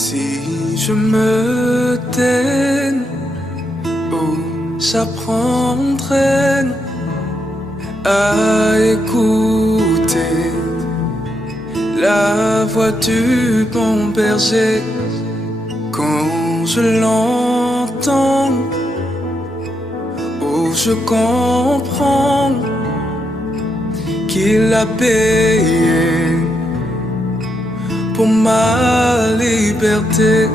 Si je me tais, oh, j'apprendrai à écouter la voix du bon berger. Quand je l'entends, oh, je comprends qu'il a payé pour ma liberté.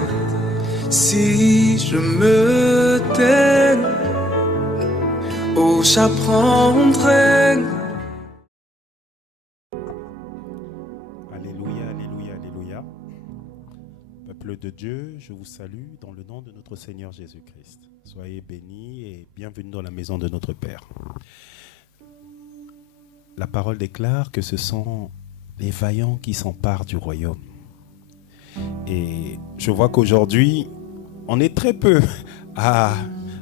Si je me tais, oh, j'apprendrai. Alléluia, alléluia, alléluia. Peuple de Dieu, je vous salue dans le nom de notre Seigneur Jésus-Christ. Soyez bénis et bienvenue dans la maison de notre Père. La parole déclare que ce sont les vaillants qui s'emparent du royaume. Et je vois qu'aujourd'hui, on est très peu à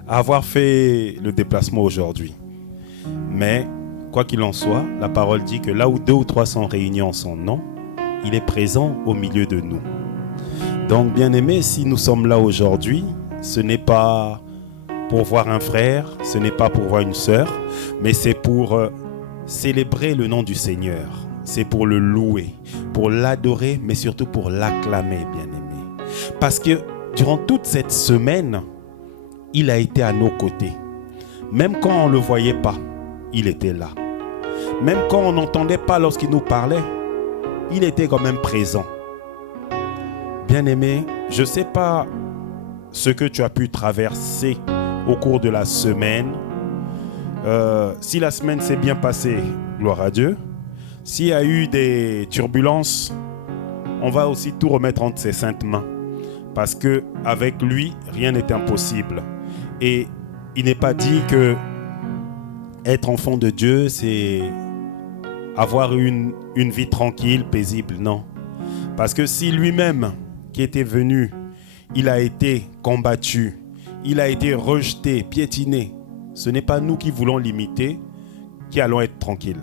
avoir fait le déplacement aujourd'hui. Mais, quoi qu'il en soit, la parole dit que là où 2 ou 3 sont réunis en son nom, il est présent au milieu de nous. Donc, bien-aimés, si nous sommes là aujourd'hui, ce n'est pas pour voir un frère, ce n'est pas pour voir une sœur, mais c'est pour célébrer le nom du Seigneur. C'est pour le louer, pour l'adorer, mais surtout pour l'acclamer, bien-aimé. Parce que durant toute cette semaine, il a été à nos côtés. Même quand on ne le voyait pas, il était là. Même quand on n'entendait pas lorsqu'il nous parlait, il était quand même présent. Bien-aimé, je ne sais pas ce que tu as pu traverser au cours de la semaine. Si la semaine s'est bien passée, gloire à Dieu. S'il y a eu des turbulences, on va aussi tout remettre entre ses saintes mains. Parce qu'avec lui, rien n'est impossible. Et il n'est pas dit que être enfant de Dieu, c'est avoir une vie tranquille, paisible. Non. Parce que si lui-même, qui était venu, il a été combattu, il a été rejeté, piétiné, ce n'est pas nous qui voulons l'imiter, qui allons être tranquilles.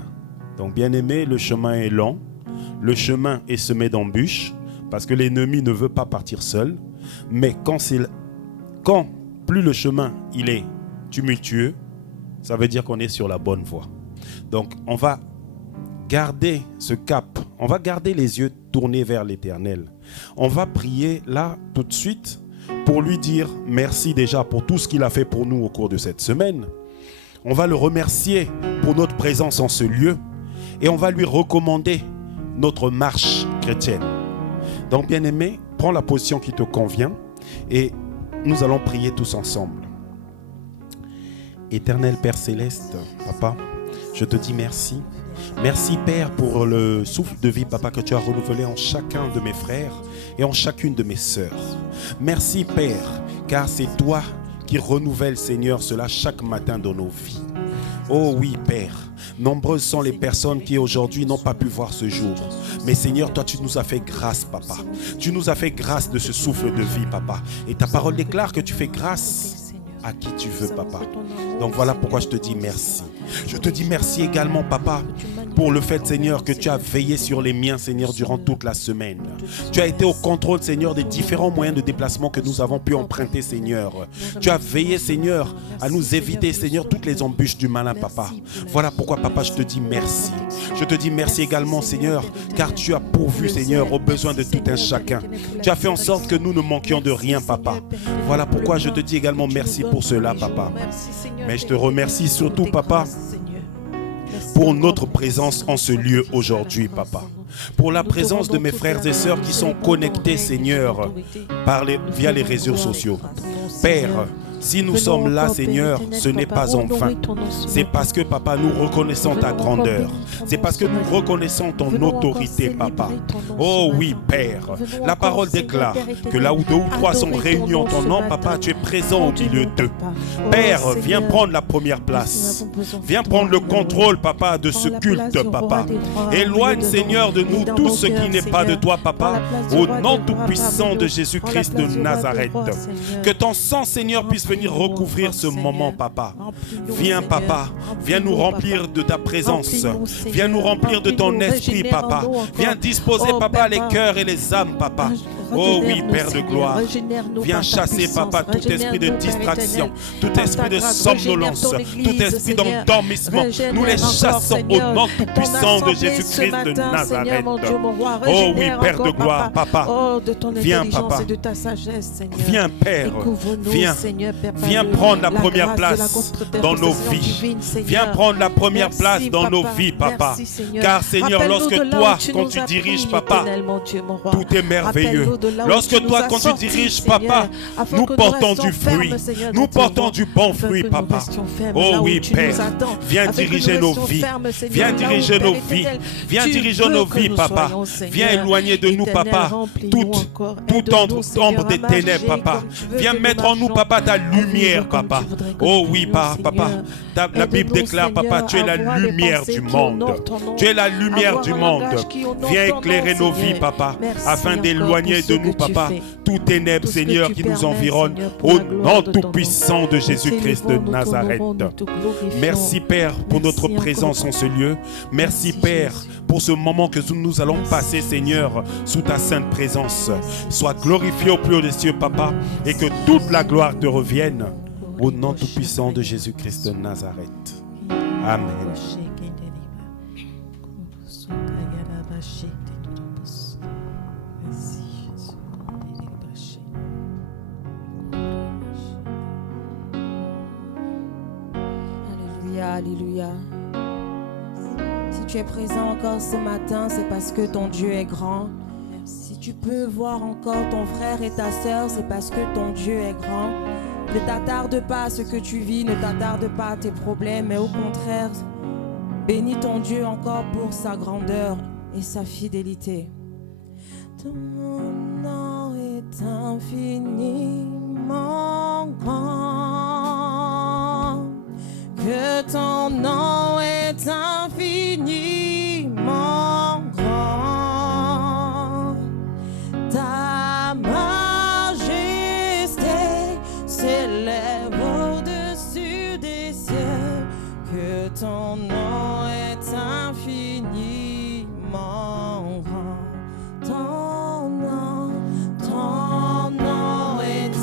Donc, bien-aimé, le chemin est long, le chemin est semé d'embûches, parce que l'ennemi ne veut pas partir seul. Mais quand plus le chemin il est tumultueux, ça veut dire qu'on est sur la bonne voie. Donc, on va garder ce cap, on va garder les yeux tournés vers l'Éternel. On va prier là, tout de suite, pour lui dire merci déjà pour tout ce qu'il a fait pour nous au cours de cette semaine. On va le remercier pour notre présence en ce lieu. Et on va lui recommander notre marche chrétienne. Donc, bien-aimé, prends la position qui te convient et nous allons prier tous ensemble. Éternel Père Céleste, Papa, je te dis merci. Merci, Père, pour le souffle de vie, Papa, que tu as renouvelé en chacun de mes frères et en chacune de mes sœurs. Merci, Père, car c'est toi qui renouvelles, Seigneur, cela chaque matin dans nos vies. Oh oui, Père. Nombreuses sont les personnes qui aujourd'hui n'ont pas pu voir ce jour. Mais Seigneur, toi tu nous as fait grâce, Papa. Tu nous as fait grâce de ce souffle de vie, Papa. Et ta parole déclare que tu fais grâce à qui tu veux, Papa. Donc voilà pourquoi je te dis merci. Je te dis merci également, Papa, pour le fait, Seigneur, que tu as veillé sur les miens, Seigneur, durant toute la semaine. Tu as été au contrôle, Seigneur, des différents moyens de déplacement que nous avons pu emprunter, Seigneur. Tu as veillé, Seigneur, à nous éviter, Seigneur, toutes les embûches du malin, Papa. Voilà pourquoi, Papa, je te dis merci. Je te dis merci également, Seigneur, car tu as pourvu, Seigneur, aux besoins de tout un chacun. Tu as fait en sorte que nous ne manquions de rien, Papa. Voilà pourquoi je te dis également merci pour cela, Papa. Mais je te remercie surtout, Papa, pour notre présence en ce lieu aujourd'hui, Papa. Pour la présence de mes frères et sœurs qui sont connectés, Seigneur, via les réseaux sociaux. Père, si nous sommes là, Seigneur, ce n'est pas en vain. C'est parce que, Papa, nous reconnaissons ta grandeur. C'est parce que nous reconnaissons ton autorité, Papa. Oh oui, Père. La parole déclare que là où 2 ou 3 sont réunis en ton nom, Papa, tu es présent au milieu d'eux. Père, viens prendre la première place. Viens prendre le contrôle, Papa, de ce culte, Papa. Éloigne, Seigneur, de nous tout ce qui n'est pas de toi, Papa. Au nom tout-puissant de Jésus-Christ de Nazareth. Que ton sang, Seigneur, puisse venir recouvrir ce moment, Papa. Viens, Papa. Viens nous remplir de ta présence. Viens nous remplir de ton esprit, Papa. Viens disposer, Papa, les cœurs et les âmes, Papa. Oh oui, Père de gloire. Viens chasser, Papa, tout esprit de distraction, tout esprit de somnolence, tout esprit d'endormissement. Nous les chassons au nom tout-puissant de Jésus-Christ de Nazareth. Oh oui, Père de gloire, Papa. Viens, Papa. Viens, Père. Viens prendre la première place dans nos vies. Viens prendre la première place dans nos vies, Papa. Car, Seigneur, lorsque toi, quand tu diriges, Papa, tout est merveilleux. Lorsque toi, quand tu diriges, Papa, nous portons du fruit. Nous portons du bon fruit, Papa. Oh oui, Père. Viens diriger nos vies. Viens diriger nos vies. Viens diriger nos vies, Papa. Viens éloigner de nous, Papa, toute ombre des ténèbres, Papa. Viens mettre en nous, Papa, ta lumière, Papa. Oh oui, Papa. La Bible déclare, Papa, tu es la lumière du monde. Tu es la lumière du monde. Viens éclairer nos vies, Papa, afin d'éloigner de nous, Papa, tout ténèbre, Seigneur, qui nous environne. Au nom tout-puissant de Jésus-Christ de Nazareth. Merci, Père, pour notre présence en ce lieu. Merci, Père, pour ce moment que nous allons passer, Seigneur, sous ta sainte présence. Sois glorifié au plus haut des cieux, Papa, et que toute la gloire te revienne. Au nom tout-puissant de Jésus-Christ de Nazareth. Amen. Alléluia, alléluia. Si tu es présent encore ce matin, c'est parce que ton Dieu est grand. Si tu peux voir encore ton frère et ta sœur, c'est parce que ton Dieu est grand. Ne t'attarde pas à ce que tu vis, ne t'attarde pas à tes problèmes, mais au contraire, bénis ton Dieu encore pour sa grandeur et sa fidélité. Ton nom est infiniment grand, que ton nom est infiniment grand. Ta s'élève au-dessus des cieux, que ton nom est infiniment grand. Ton nom est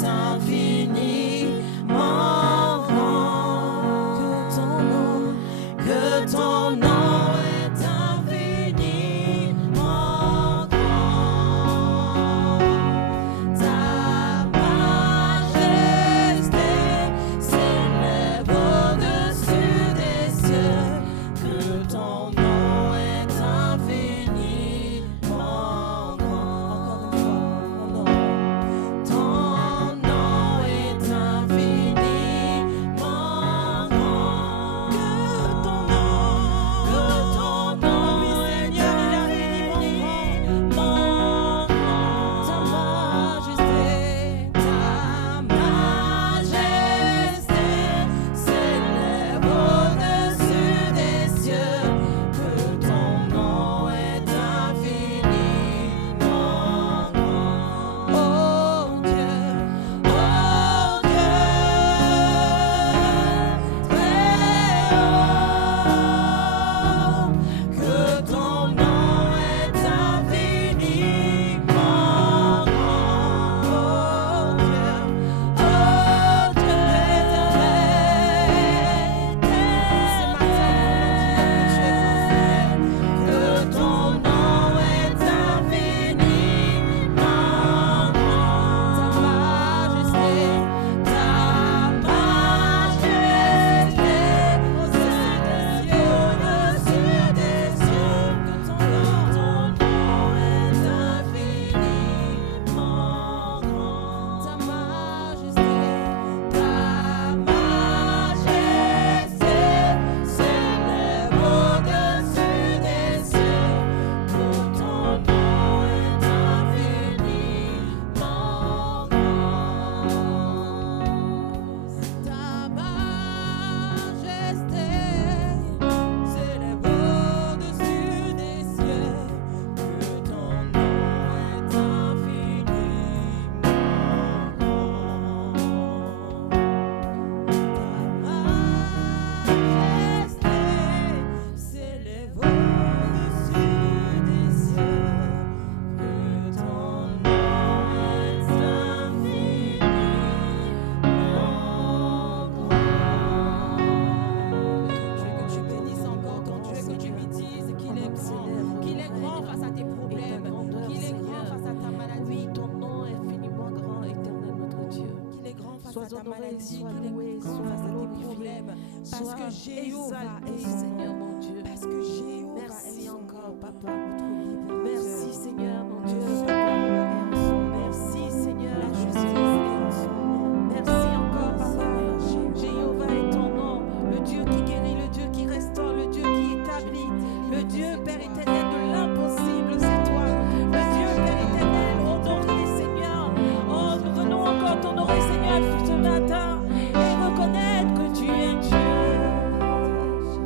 ta honoré, maladie, sois qu'il est loué, grand sois face à tes honoré, problèmes. Parce sois que Jéhovah exalté, est son Seigneur nom. mon Dieu. Parce que Jéhovah Merci est son encore, nom. Papa. Notre libérateur. Merci, Seigneur mon Le Dieu. secours est en son nom. Merci, Seigneur. La justice est en son nom. Merci encore, Oh, Papa. Seigneur Jéhovah est ton nom, le Dieu qui guérit, le Dieu qui restaure, le Dieu qui établit, le Dieu, Père éternel, de l'impossible, c'est toi. Le Dieu, Père éternel, honoré, Seigneur. Oh, nous venons encore t'honorer, Seigneur, ce matin et reconnaître que tu es Dieu.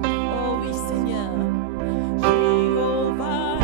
Oh oui, Seigneur. Jéhovah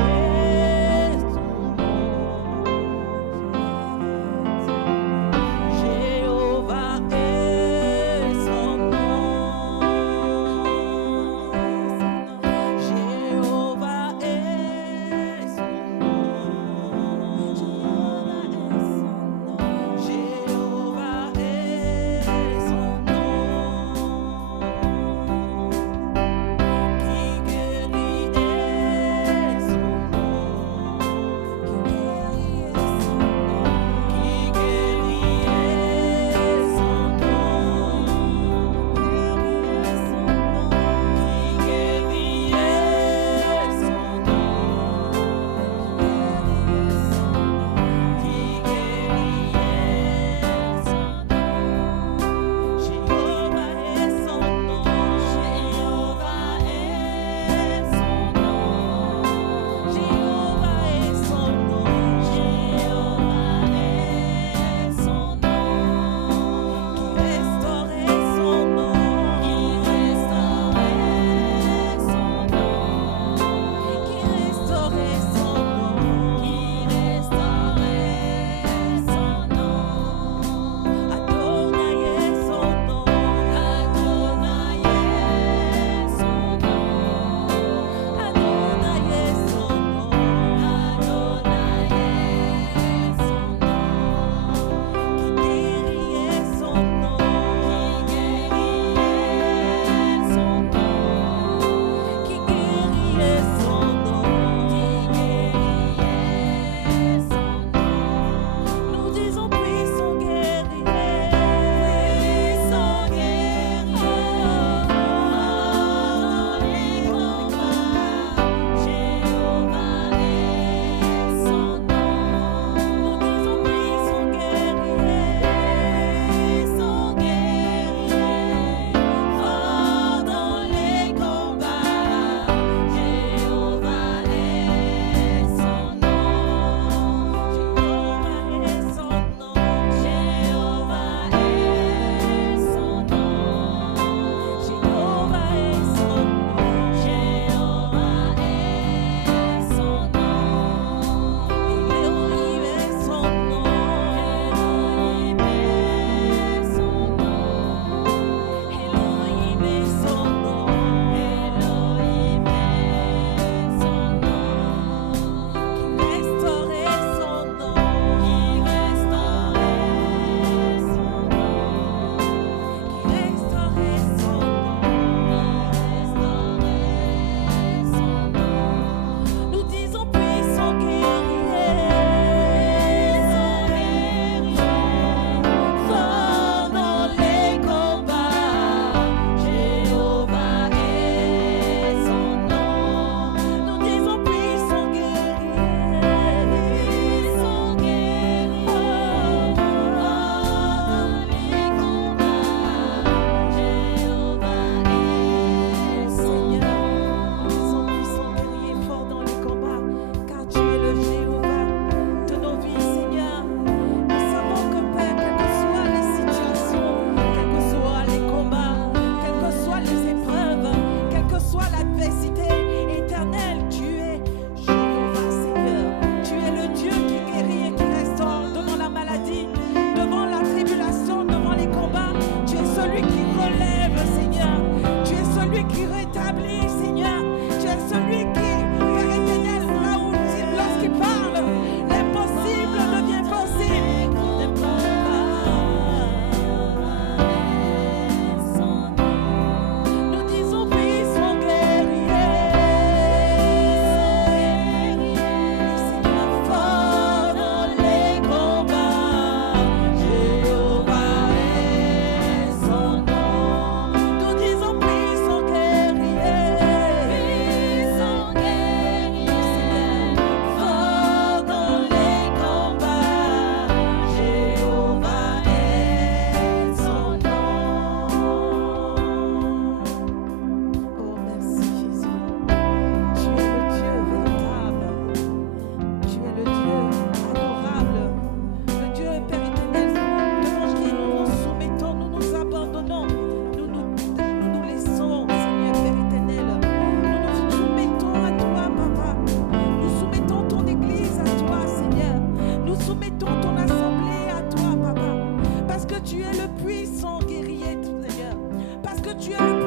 tu es le puissant guerrier, Seigneur. Parce que tu es le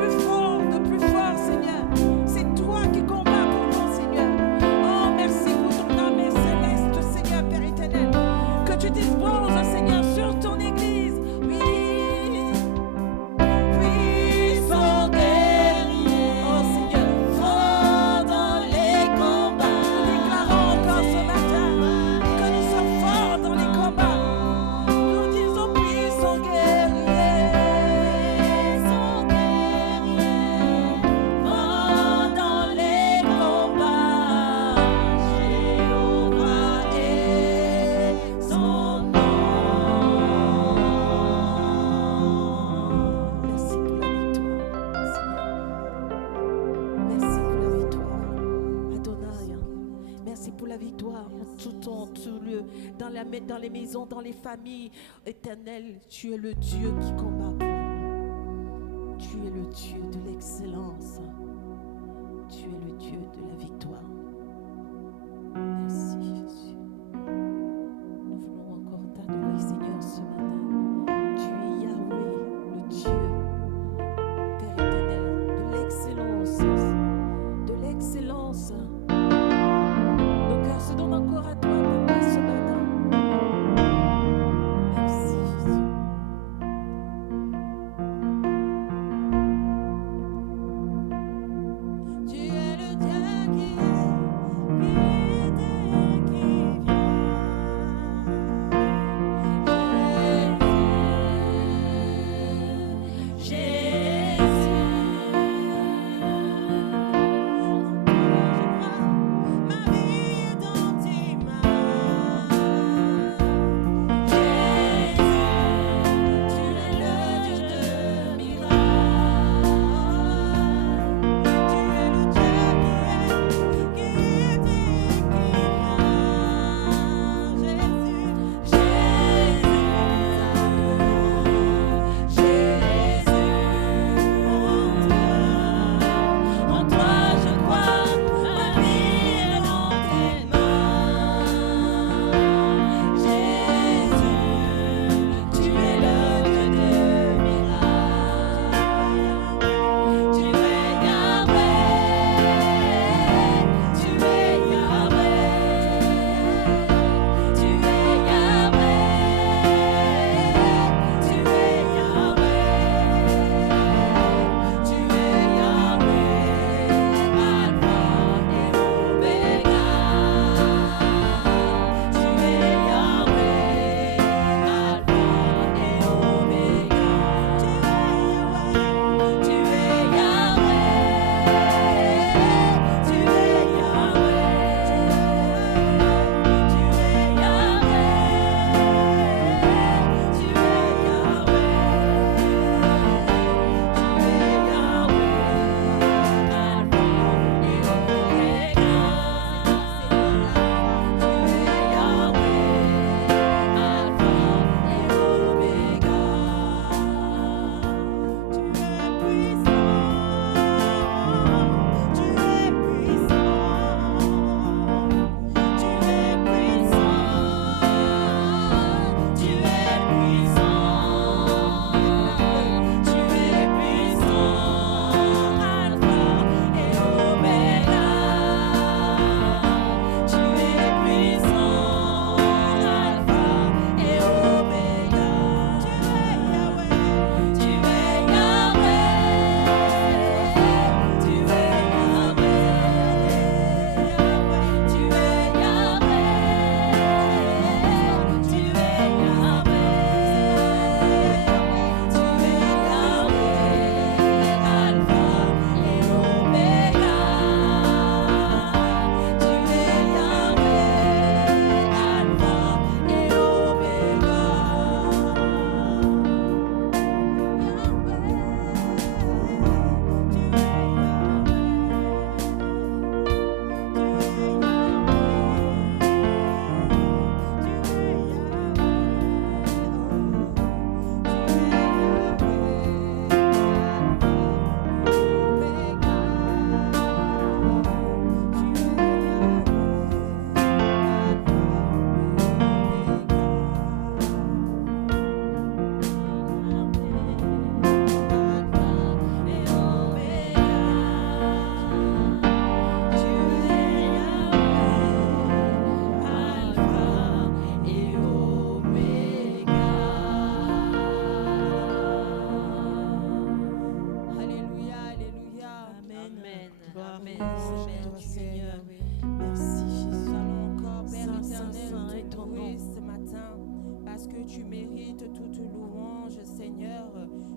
plus fort, Seigneur. C'est toi qui combats pour nous, Seigneur. Oh, merci pour ton armée céleste, Seigneur, Père éternel. Que tu disposes, Seigneur, sur ton Église. Oui. Puissant guerrier. Oh, Seigneur. Fort dans les combats. Nous déclarons encore ce matin que nous sommes forts dans les combats. Nous disons puissant guerrier. Puissant guerrier. Fort dans les combats. Jéhovah est son nom. Merci pour la victoire, Seigneur. Merci pour la victoire, Adonai. Merci pour la victoire en tout temps, tout lieu, dans les maisons, dans les familles. Éternel, tu es le Dieu qui combat pour nous. Tu es le Dieu de l'excellence. Tu es le Dieu de la victoire. Merci Jésus. Nous voulons encore t'adorer, Seigneur, ce matin. Tu es Yahweh, le Dieu, Père éternel, de l'excellence. De l'excellence. Nos cœurs se donnent encore à toi, Papa, ce matin. Merci Jésus. Tu es le Dieu qui était, qui tu mérites toute louange, Seigneur.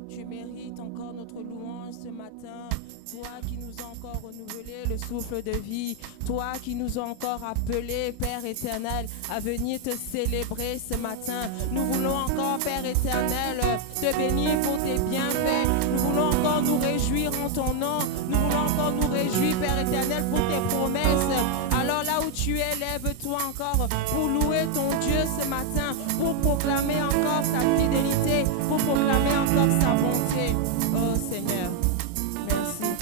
Tu mérites encore notre louange ce matin. Toi qui nous as encore renouvelé le souffle de vie. Toi qui nous as encore appelés, Père éternel, à venir te célébrer ce matin. Nous voulons encore, Père éternel, te bénir pour tes bienfaits. Nous voulons encore nous réjouir en ton nom. Nous voulons encore nous réjouir, Père éternel, pour tes promesses. Alors là où tu es, lève-toi encore pour louer ton Dieu ce matin, pour proclamer encore sa fidélité, pour proclamer encore sa bonté. Oh Seigneur, merci.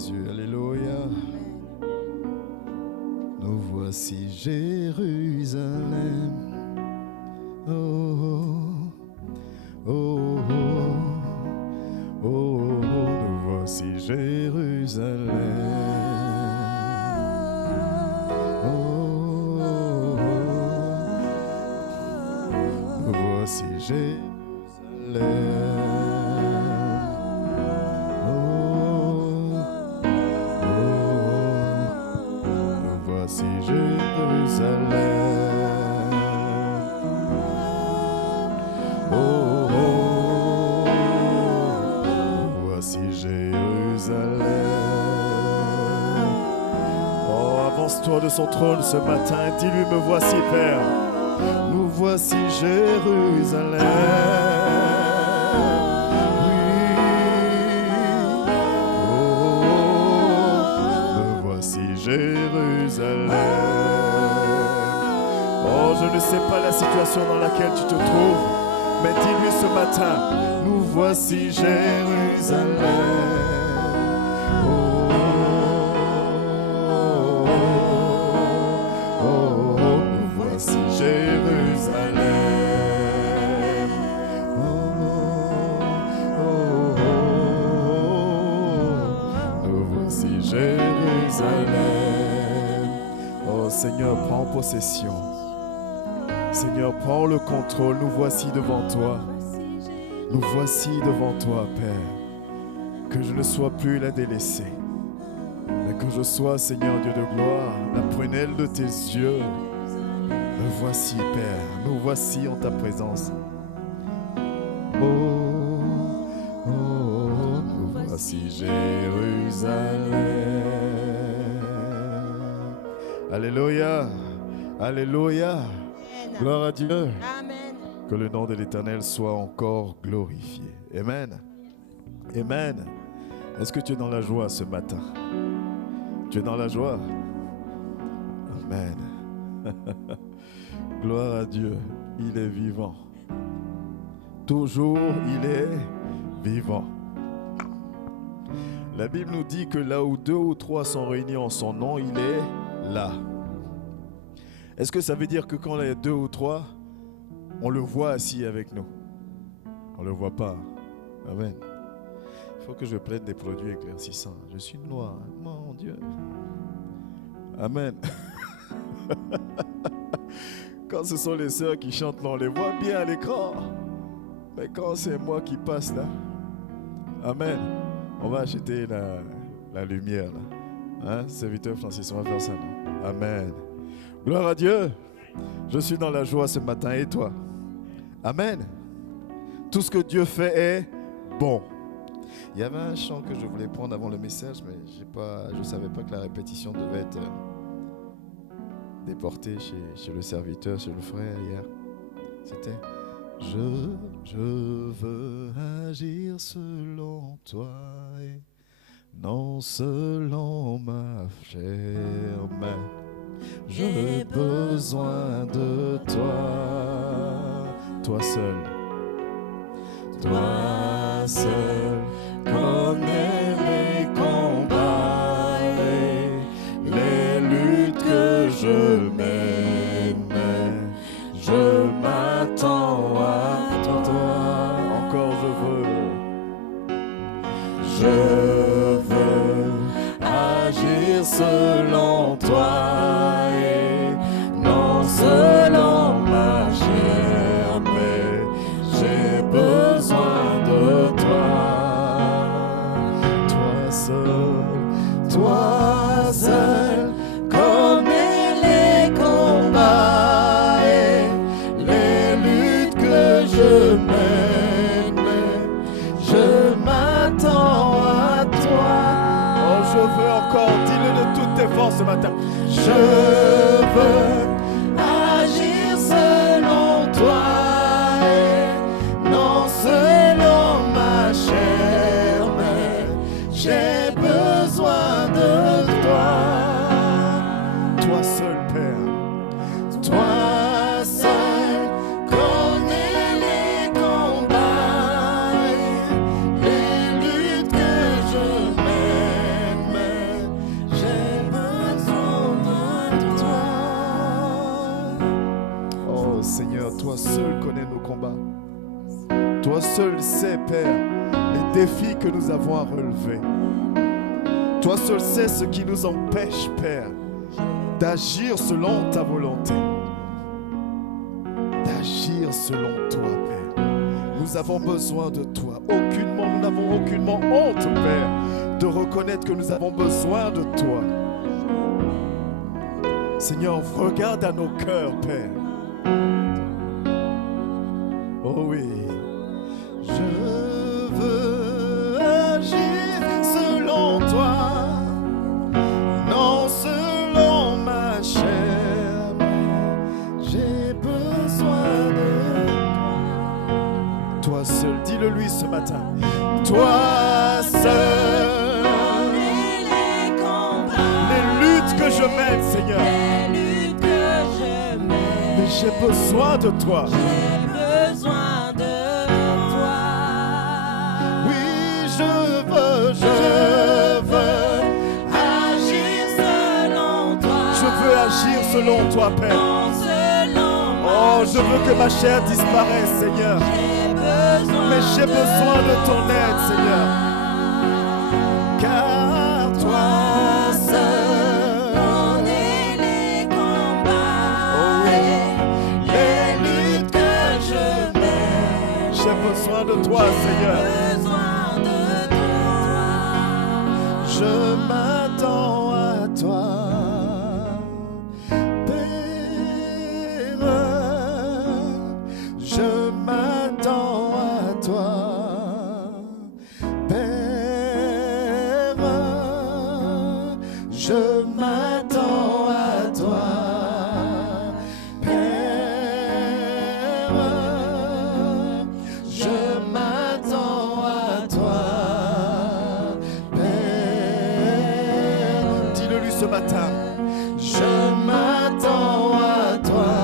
Jésus. Alléluia. Nous voici Jérusalem. Oh, oh, oh, oh, oh, nous voici Jérusalem. Oh, nous voici Jérusalem. Voici Jérusalem. Oh, oh, voici Jérusalem. Oh, avance-toi de son trône ce matin et dis-lui, me voici, Père. Nous voici Jérusalem. Jérusalem. Oh, je ne sais pas la situation dans laquelle tu te trouves, mais dis-lui ce matin, nous voici Jérusalem. Oh, oh, oh, oh, nous voici Jérusalem. Oh, oh, oh, nous voici Jérusalem. Oh Seigneur, prends possession. Seigneur, prends le contrôle. Nous voici devant toi. Nous voici devant toi, Père. Que je ne sois plus la délaissée, mais que je sois, Seigneur Dieu de gloire, la prunelle de tes yeux. Nous voici, Père. Nous voici en ta présence. Oh, oh, oh, nous voici Jérusalem. Alléluia, alléluia, gloire à Dieu. Amen. Que le nom de l'Éternel soit encore glorifié. Amen, amen. Est-ce que tu es dans la joie ce matin? Tu es dans la joie? Amen. Gloire à Dieu, il est vivant. Toujours, il est vivant. La Bible nous dit que là où 2 ou 3 sont réunis en son nom, il est là. Est-ce que ça veut dire que quand il y a 2 ou 3, on le voit assis avec nous? On ne le voit pas. Amen. Il faut que je prenne des produits éclaircissants. Je suis noir, mon Dieu. Amen. Quand ce sont les sœurs qui chantent, on les voit bien à l'écran. Mais quand c'est moi qui passe là, amen. On va acheter la lumière là. Hein? Serviteur Francis, on va faire ça. Non? Amen. Gloire à Dieu. Je suis dans la joie ce matin. Et toi? Amen. Tout ce que Dieu fait est bon. Il y avait un chant que je voulais prendre avant le message, mais je ne savais pas que la répétition devait être déportée chez le serviteur, chez le frère hier. C'était « Je veux agir selon toi et non selon ma chair, mais j'ai besoin de toi, toi seul. Toi seul connais mes combats et les luttes que je mène, mais je m'attends à toi. Encore je veux agir selon toi et non selon ma chair, mais j'ai besoin de toi. Toi seul connais les combats et les luttes que je mène, mais je m'attends à toi. Oh, je veux encore, dis-le de toutes tes forces ce matin. Je veux agir selon toi et non selon ma chair, mais j'ai besoin de toi. Toi seul, Père. Toi seul connais les combats et les luttes que je mène, Oh Seigneur, toi seul connais nos combats. Toi seul sais, Père, les défis que nous avons à relever. Toi seul sais ce qui nous empêche, Père, d'agir selon ta volonté. D'agir selon toi, Père. Nous avons besoin de toi. Nous n'avons aucunement honte, Père, de reconnaître que nous avons besoin de toi. Seigneur, regarde à nos cœurs, Père. Oh oui. Je veux agir selon toi, non selon ma chair. J'ai besoin de toi. Toi seul, dis-le lui ce matin. Toi seul. Les luttes que je mène, Seigneur. Mais j'ai besoin de toi. Je veux agir selon toi. Je veux agir selon toi, Père. Oh, je veux que ma chair disparaisse, Seigneur. Mais j'ai besoin de ton aide, Seigneur. Car toi seul connais les combats. Oh oui, les luttes que je mène. J'ai besoin de toi, Seigneur. Je m'attends à toi, Père. Je m'attends à toi, Père. Je m'attends à toi, Père. Je m'attends à toi. Ce matin, je m'attends à toi,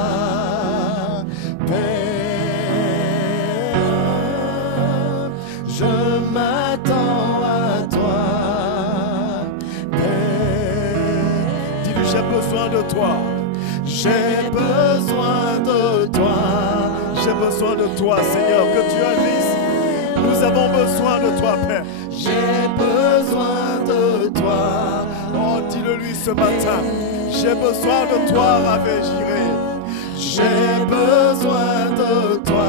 Père. Je m'attends à toi, Père. Dis-lui, j'ai besoin de toi. J'ai besoin de toi. J'ai besoin de toi, Seigneur, que tu agisses. Nous avons besoin de toi, Père. J'ai besoin de toi. Oh, dis-le lui ce matin. J'ai besoin de toi, Ravé Jiré. J'ai besoin de toi.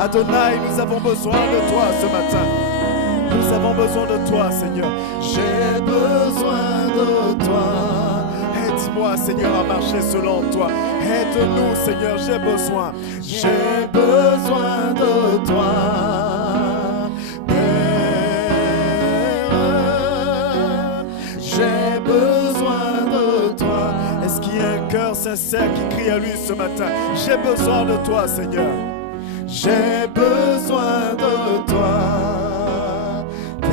Adonai, nous avons besoin de toi ce matin. Nous avons besoin de toi, Seigneur. J'ai besoin de toi. Aide-moi, Seigneur, à marcher selon toi. Aide-nous, Seigneur, j'ai besoin. J'ai besoin de toi. J'ai besoin de toi. Est-ce qu'il y a un cœur sincère qui crie à lui ce matin? J'ai besoin de toi, Seigneur. J'ai besoin de toi, Père.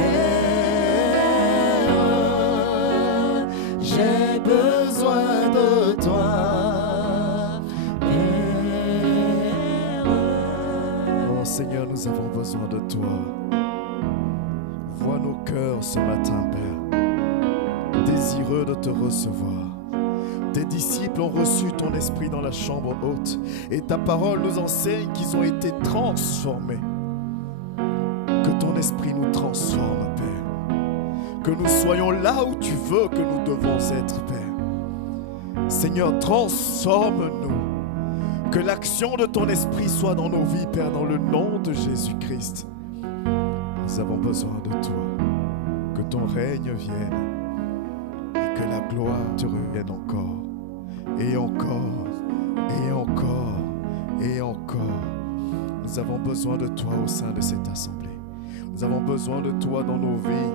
J'ai besoin de toi, Père. Oh Seigneur, nous avons besoin de toi. Vois nos cœurs ce matin, Père, désireux de te recevoir. Tes disciples ont reçu ton esprit dans la chambre haute et ta parole nous enseigne qu'ils ont été transformés. Que ton esprit nous transforme, Père. Que nous soyons là où tu veux que nous devons être, Père. Seigneur, transforme-nous. Que l'action de ton esprit soit dans nos vies, Père, dans le nom de Jésus-Christ. Nous avons besoin de toi. Que ton règne vienne. Que la gloire te revienne encore, et encore, et encore, et encore. Nous avons besoin de toi au sein de cette assemblée. Nous avons besoin de toi dans nos vies.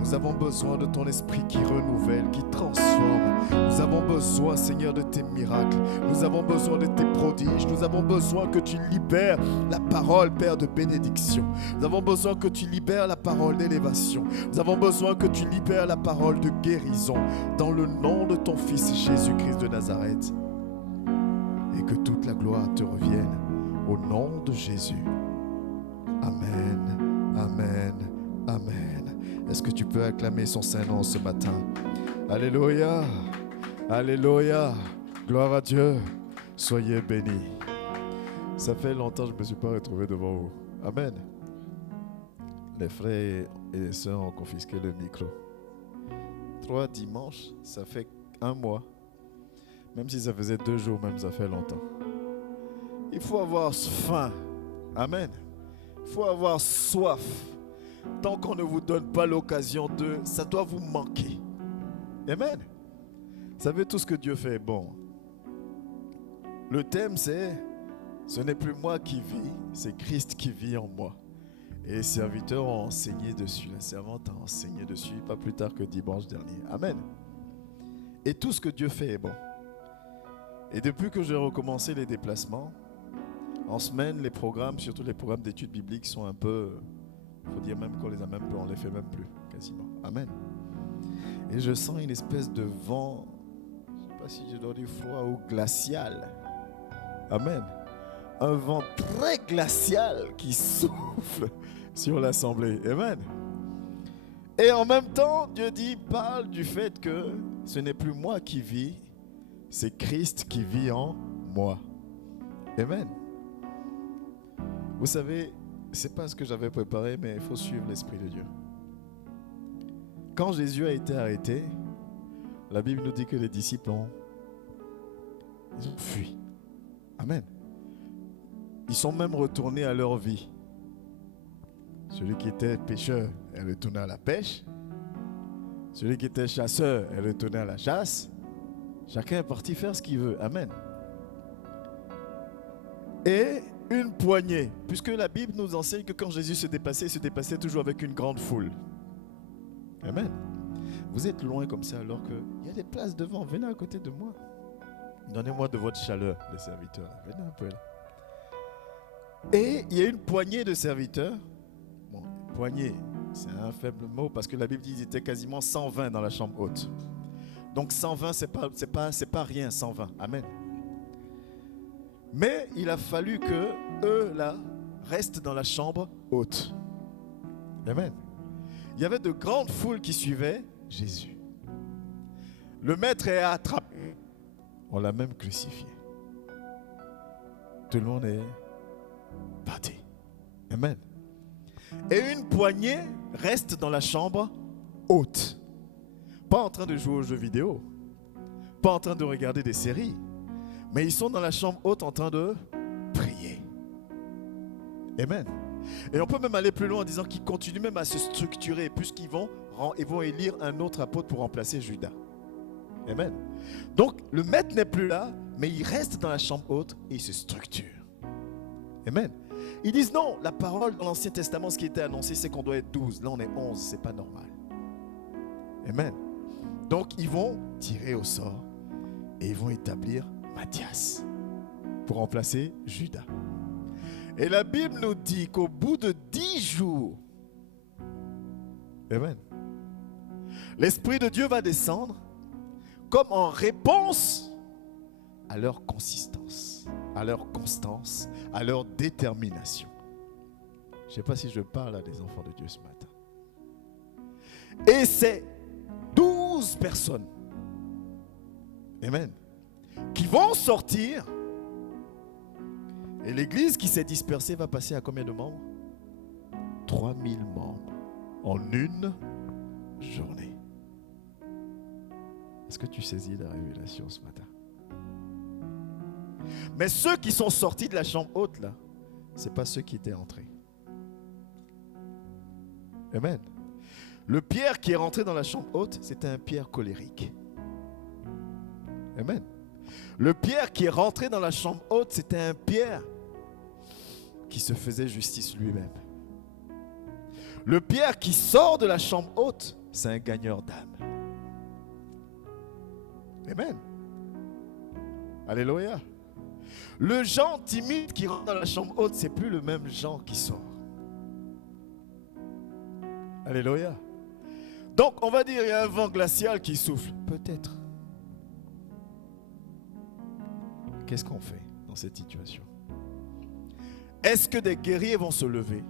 Nous avons besoin de ton esprit qui renouvelle, qui transforme. Nous avons besoin, Seigneur, de tes miracles. Nous avons besoin de tes prodiges. Nous avons besoin que tu libères la parole, Père, de bénédiction. Nous avons besoin que tu libères la parole d'élévation. Nous avons besoin que tu libères la parole de guérison. Dans le nom de ton Fils Jésus-Christ de Nazareth. Et que toute la gloire te revienne au nom de Jésus. Amen, amen, amen. Est-ce que tu peux acclamer son Saint-Nom ce matin? Alléluia, alléluia, gloire à Dieu, soyez bénis. Ça fait longtemps que je ne me suis pas retrouvé devant vous. Amen. Les frères et les sœurs ont confisqué le micro. 3 dimanches, ça fait 1 mois. Même si ça faisait 2 jours, même ça fait longtemps. Il faut avoir faim. Amen. Il faut avoir soif. Tant qu'on ne vous donne pas l'occasion de, ça doit vous manquer. Amen. Vous savez, tout ce que Dieu fait est bon. Le thème c'est, ce n'est plus moi qui vis, c'est Christ qui vit en moi. Et les serviteurs ont enseigné dessus. La servante a enseigné dessus, pas plus tard que dimanche dernier. Amen. Et tout ce que Dieu fait est bon. Et depuis que j'ai recommencé les déplacements, en semaine, les programmes, surtout les programmes d'études bibliques, sont un peu, il faut dire même qu'on les a même plus, on les fait même plus, quasiment. Amen. Et je sens une espèce de vent, je ne sais pas si je dois dire froid ou glacial. Amen. Un vent très glacial qui souffle sur l'assemblée. Amen. Et en même temps, Dieu parle du fait que ce n'est plus moi qui vis, c'est Christ qui vit en moi. Amen. Vous savez, c'est pas ce que j'avais préparé, mais il faut suivre l'Esprit de Dieu. Quand Jésus a été arrêté, la Bible nous dit que les disciples ont fui. Amen. Ils sont même retournés à leur vie. Celui qui était pêcheur est retourné à la pêche. Celui qui était chasseur est retourné à la chasse. Chacun est parti faire ce qu'il veut. Amen. Et une poignée, puisque la Bible nous enseigne que quand Jésus se dépassait, il se dépassait toujours avec une grande foule. Amen. Vous êtes loin comme ça alors qu'il y a des places devant. Venez à côté de moi. Donnez-moi de votre chaleur, les serviteurs. Venez un peu là. Et il y a une poignée de serviteurs. Bon, poignée, c'est un faible mot parce que la Bible dit qu'ils étaient quasiment 120 dans la chambre haute. Donc 120, c'est pas rien, 120. Amen. Mais il a fallu que eux là restent dans la chambre haute. Amen. Il y avait de grandes foules qui suivaient Jésus. Le maître est attrapé. On l'a même crucifié. Tout le monde est parti. Amen. Et une poignée reste dans la chambre haute. Pas en train de jouer aux jeux vidéo. Pas en train de regarder des séries. Mais ils sont dans la chambre haute en train de prier. Amen. Et on peut même aller plus loin en disant qu'ils continuent même à se structurer puisqu'ils vont élire un autre apôtre pour remplacer Judas. Amen. Donc le maître n'est plus là, mais il reste dans la chambre haute et il se structure. Amen. Ils disent non, la parole dans l'Ancien Testament, ce qui était annoncé, c'est qu'on doit être 12. Là on est 11, c'est pas normal. Amen. Donc ils vont tirer au sort et ils vont établir Matthias pour remplacer Judas. Et la Bible nous dit qu'au bout de 10 jours, Amen, l'Esprit de Dieu va descendre comme en réponse à leur consistance, à leur constance, à leur détermination. Je ne sais pas si je parle à des enfants de Dieu ce matin. Et c'est 12 personnes, Amen, qui vont sortir. Et l'église qui s'est dispersée va passer à combien de membres? 3000 membres en une journée. Est-ce que tu saisis la révélation ce matin? Mais ceux qui sont sortis de la chambre haute là, ce n'est pas ceux qui étaient entrés. Amen. Le Pierre qui est rentré dans la chambre haute, c'était un Pierre colérique. Amen. Le Pierre qui est rentré dans la chambre haute, c'était un Pierre qui se faisait justice lui-même. Le Pierre qui sort de la chambre haute, c'est un gagneur d'âme. Amen. Alléluia. Le Jean timide qui rentre dans la chambre haute, c'est plus le même Jean qui sort. Alléluia. Donc on va dire il y a un vent glacial qui souffle. Peut-être. Qu'est-ce qu'on fait dans cette situation? Est-ce que des guerriers vont se lever,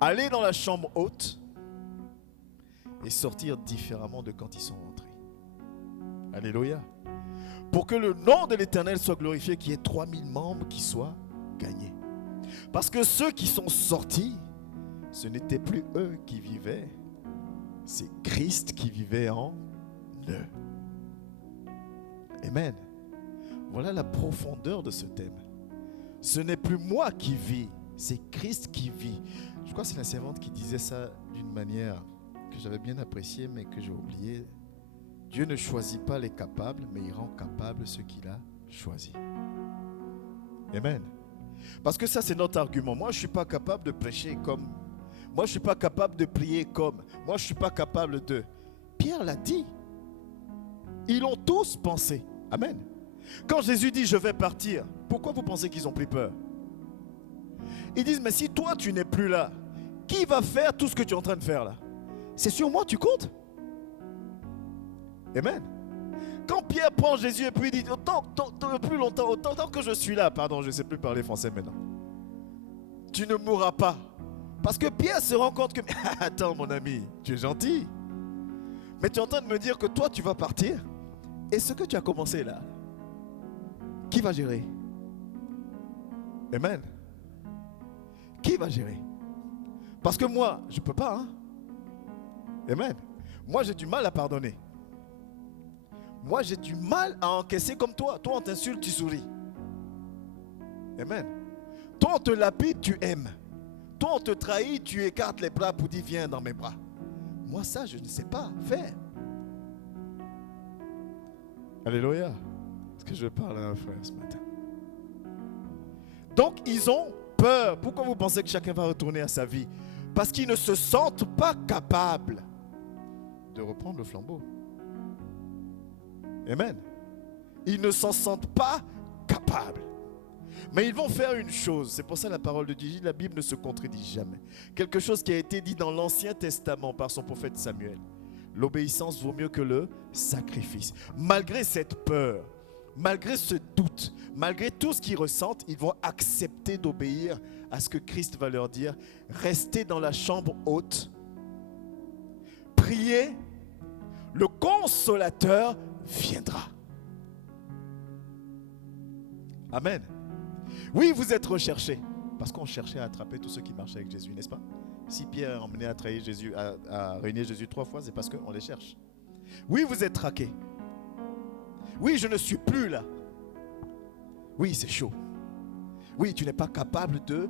aller dans la chambre haute et sortir différemment de quand ils sont rentrés? Alléluia. pour que le nom de l'Éternel soit glorifié, qu'il y ait 3000 membres qui soient gagnés. Parce que ceux qui sont sortis, ce n'étaient plus eux qui vivaient, c'est Christ qui vivait en eux. Amen. Voilà la profondeur de ce thème. Ce n'est plus moi qui vis, c'est Christ qui vit. Je crois que c'est la servante qui disait ça d'une manière que j'avais bien appréciée, mais que j'ai oublié. Dieu ne choisit pas les capables, mais il rend capables ceux qu'il a choisis. Amen. Parce que ça, c'est notre argument. Moi, je ne suis pas capable de prêcher comme. Moi, je ne suis pas capable de prier comme. Moi, je ne suis pas capable de. Pierre l'a dit. Ils l'ont tous pensé. Amen. Quand Jésus dit, je vais partir, pourquoi vous pensez qu'ils ont pris peur? Ils disent, mais si toi, tu n'es plus là, qui va faire tout ce que tu es en train de faire là? C'est sur moi, tu comptes? Amen. Quand Pierre prend Jésus et puis il dit, plus longtemps, autant que je suis là, pardon, je ne sais plus parler français maintenant, tu ne mourras pas. Parce que Pierre se rend compte que, attends mon ami, tu es gentil, mais tu es en train de me dire que toi tu vas partir, et ce que tu as commencé là, qui va gérer? Amen. Qui va gérer? Parce que moi, je ne peux pas. Hein? Amen. Moi, j'ai du mal à pardonner. Moi, j'ai du mal à encaisser comme toi. Toi, on t'insulte, tu souris. Amen. Toi, on te lapide, tu aimes. Toi, on te trahit, tu écartes les bras pour dire viens dans mes bras. Moi, ça, je ne sais pas faire. Alléluia. Est-ce que je parle à un frère ce matin? Donc, ils ont peur. Pourquoi vous pensez que chacun va retourner à sa vie? Parce qu'ils ne se sentent pas capables de reprendre le flambeau. Amen. Ils ne s'en sentent pas capables. Mais ils vont faire une chose. C'est pour ça la parole de Dieu, la Bible ne se contredit jamais. Quelque chose qui a été dit dans l'Ancien Testament par son prophète Samuel. L'obéissance vaut mieux que le sacrifice. Malgré cette peur, malgré ce doute, malgré tout ce qu'ils ressentent, ils vont accepter d'obéir à ce que Christ va leur dire. Restez dans la chambre haute. Priez. Le consolateur viendra. Amen. Oui, vous êtes recherchés. Parce qu'on cherchait à attraper tous ceux qui marchaient avec Jésus, n'est-ce pas? Si Pierre a emmené à trahir Jésus, à régner Jésus 3 fois, c'est parce qu'on les cherche. Oui, vous êtes traqués. Oui, je ne suis plus là. Oui, c'est chaud. Oui, tu n'es pas capable de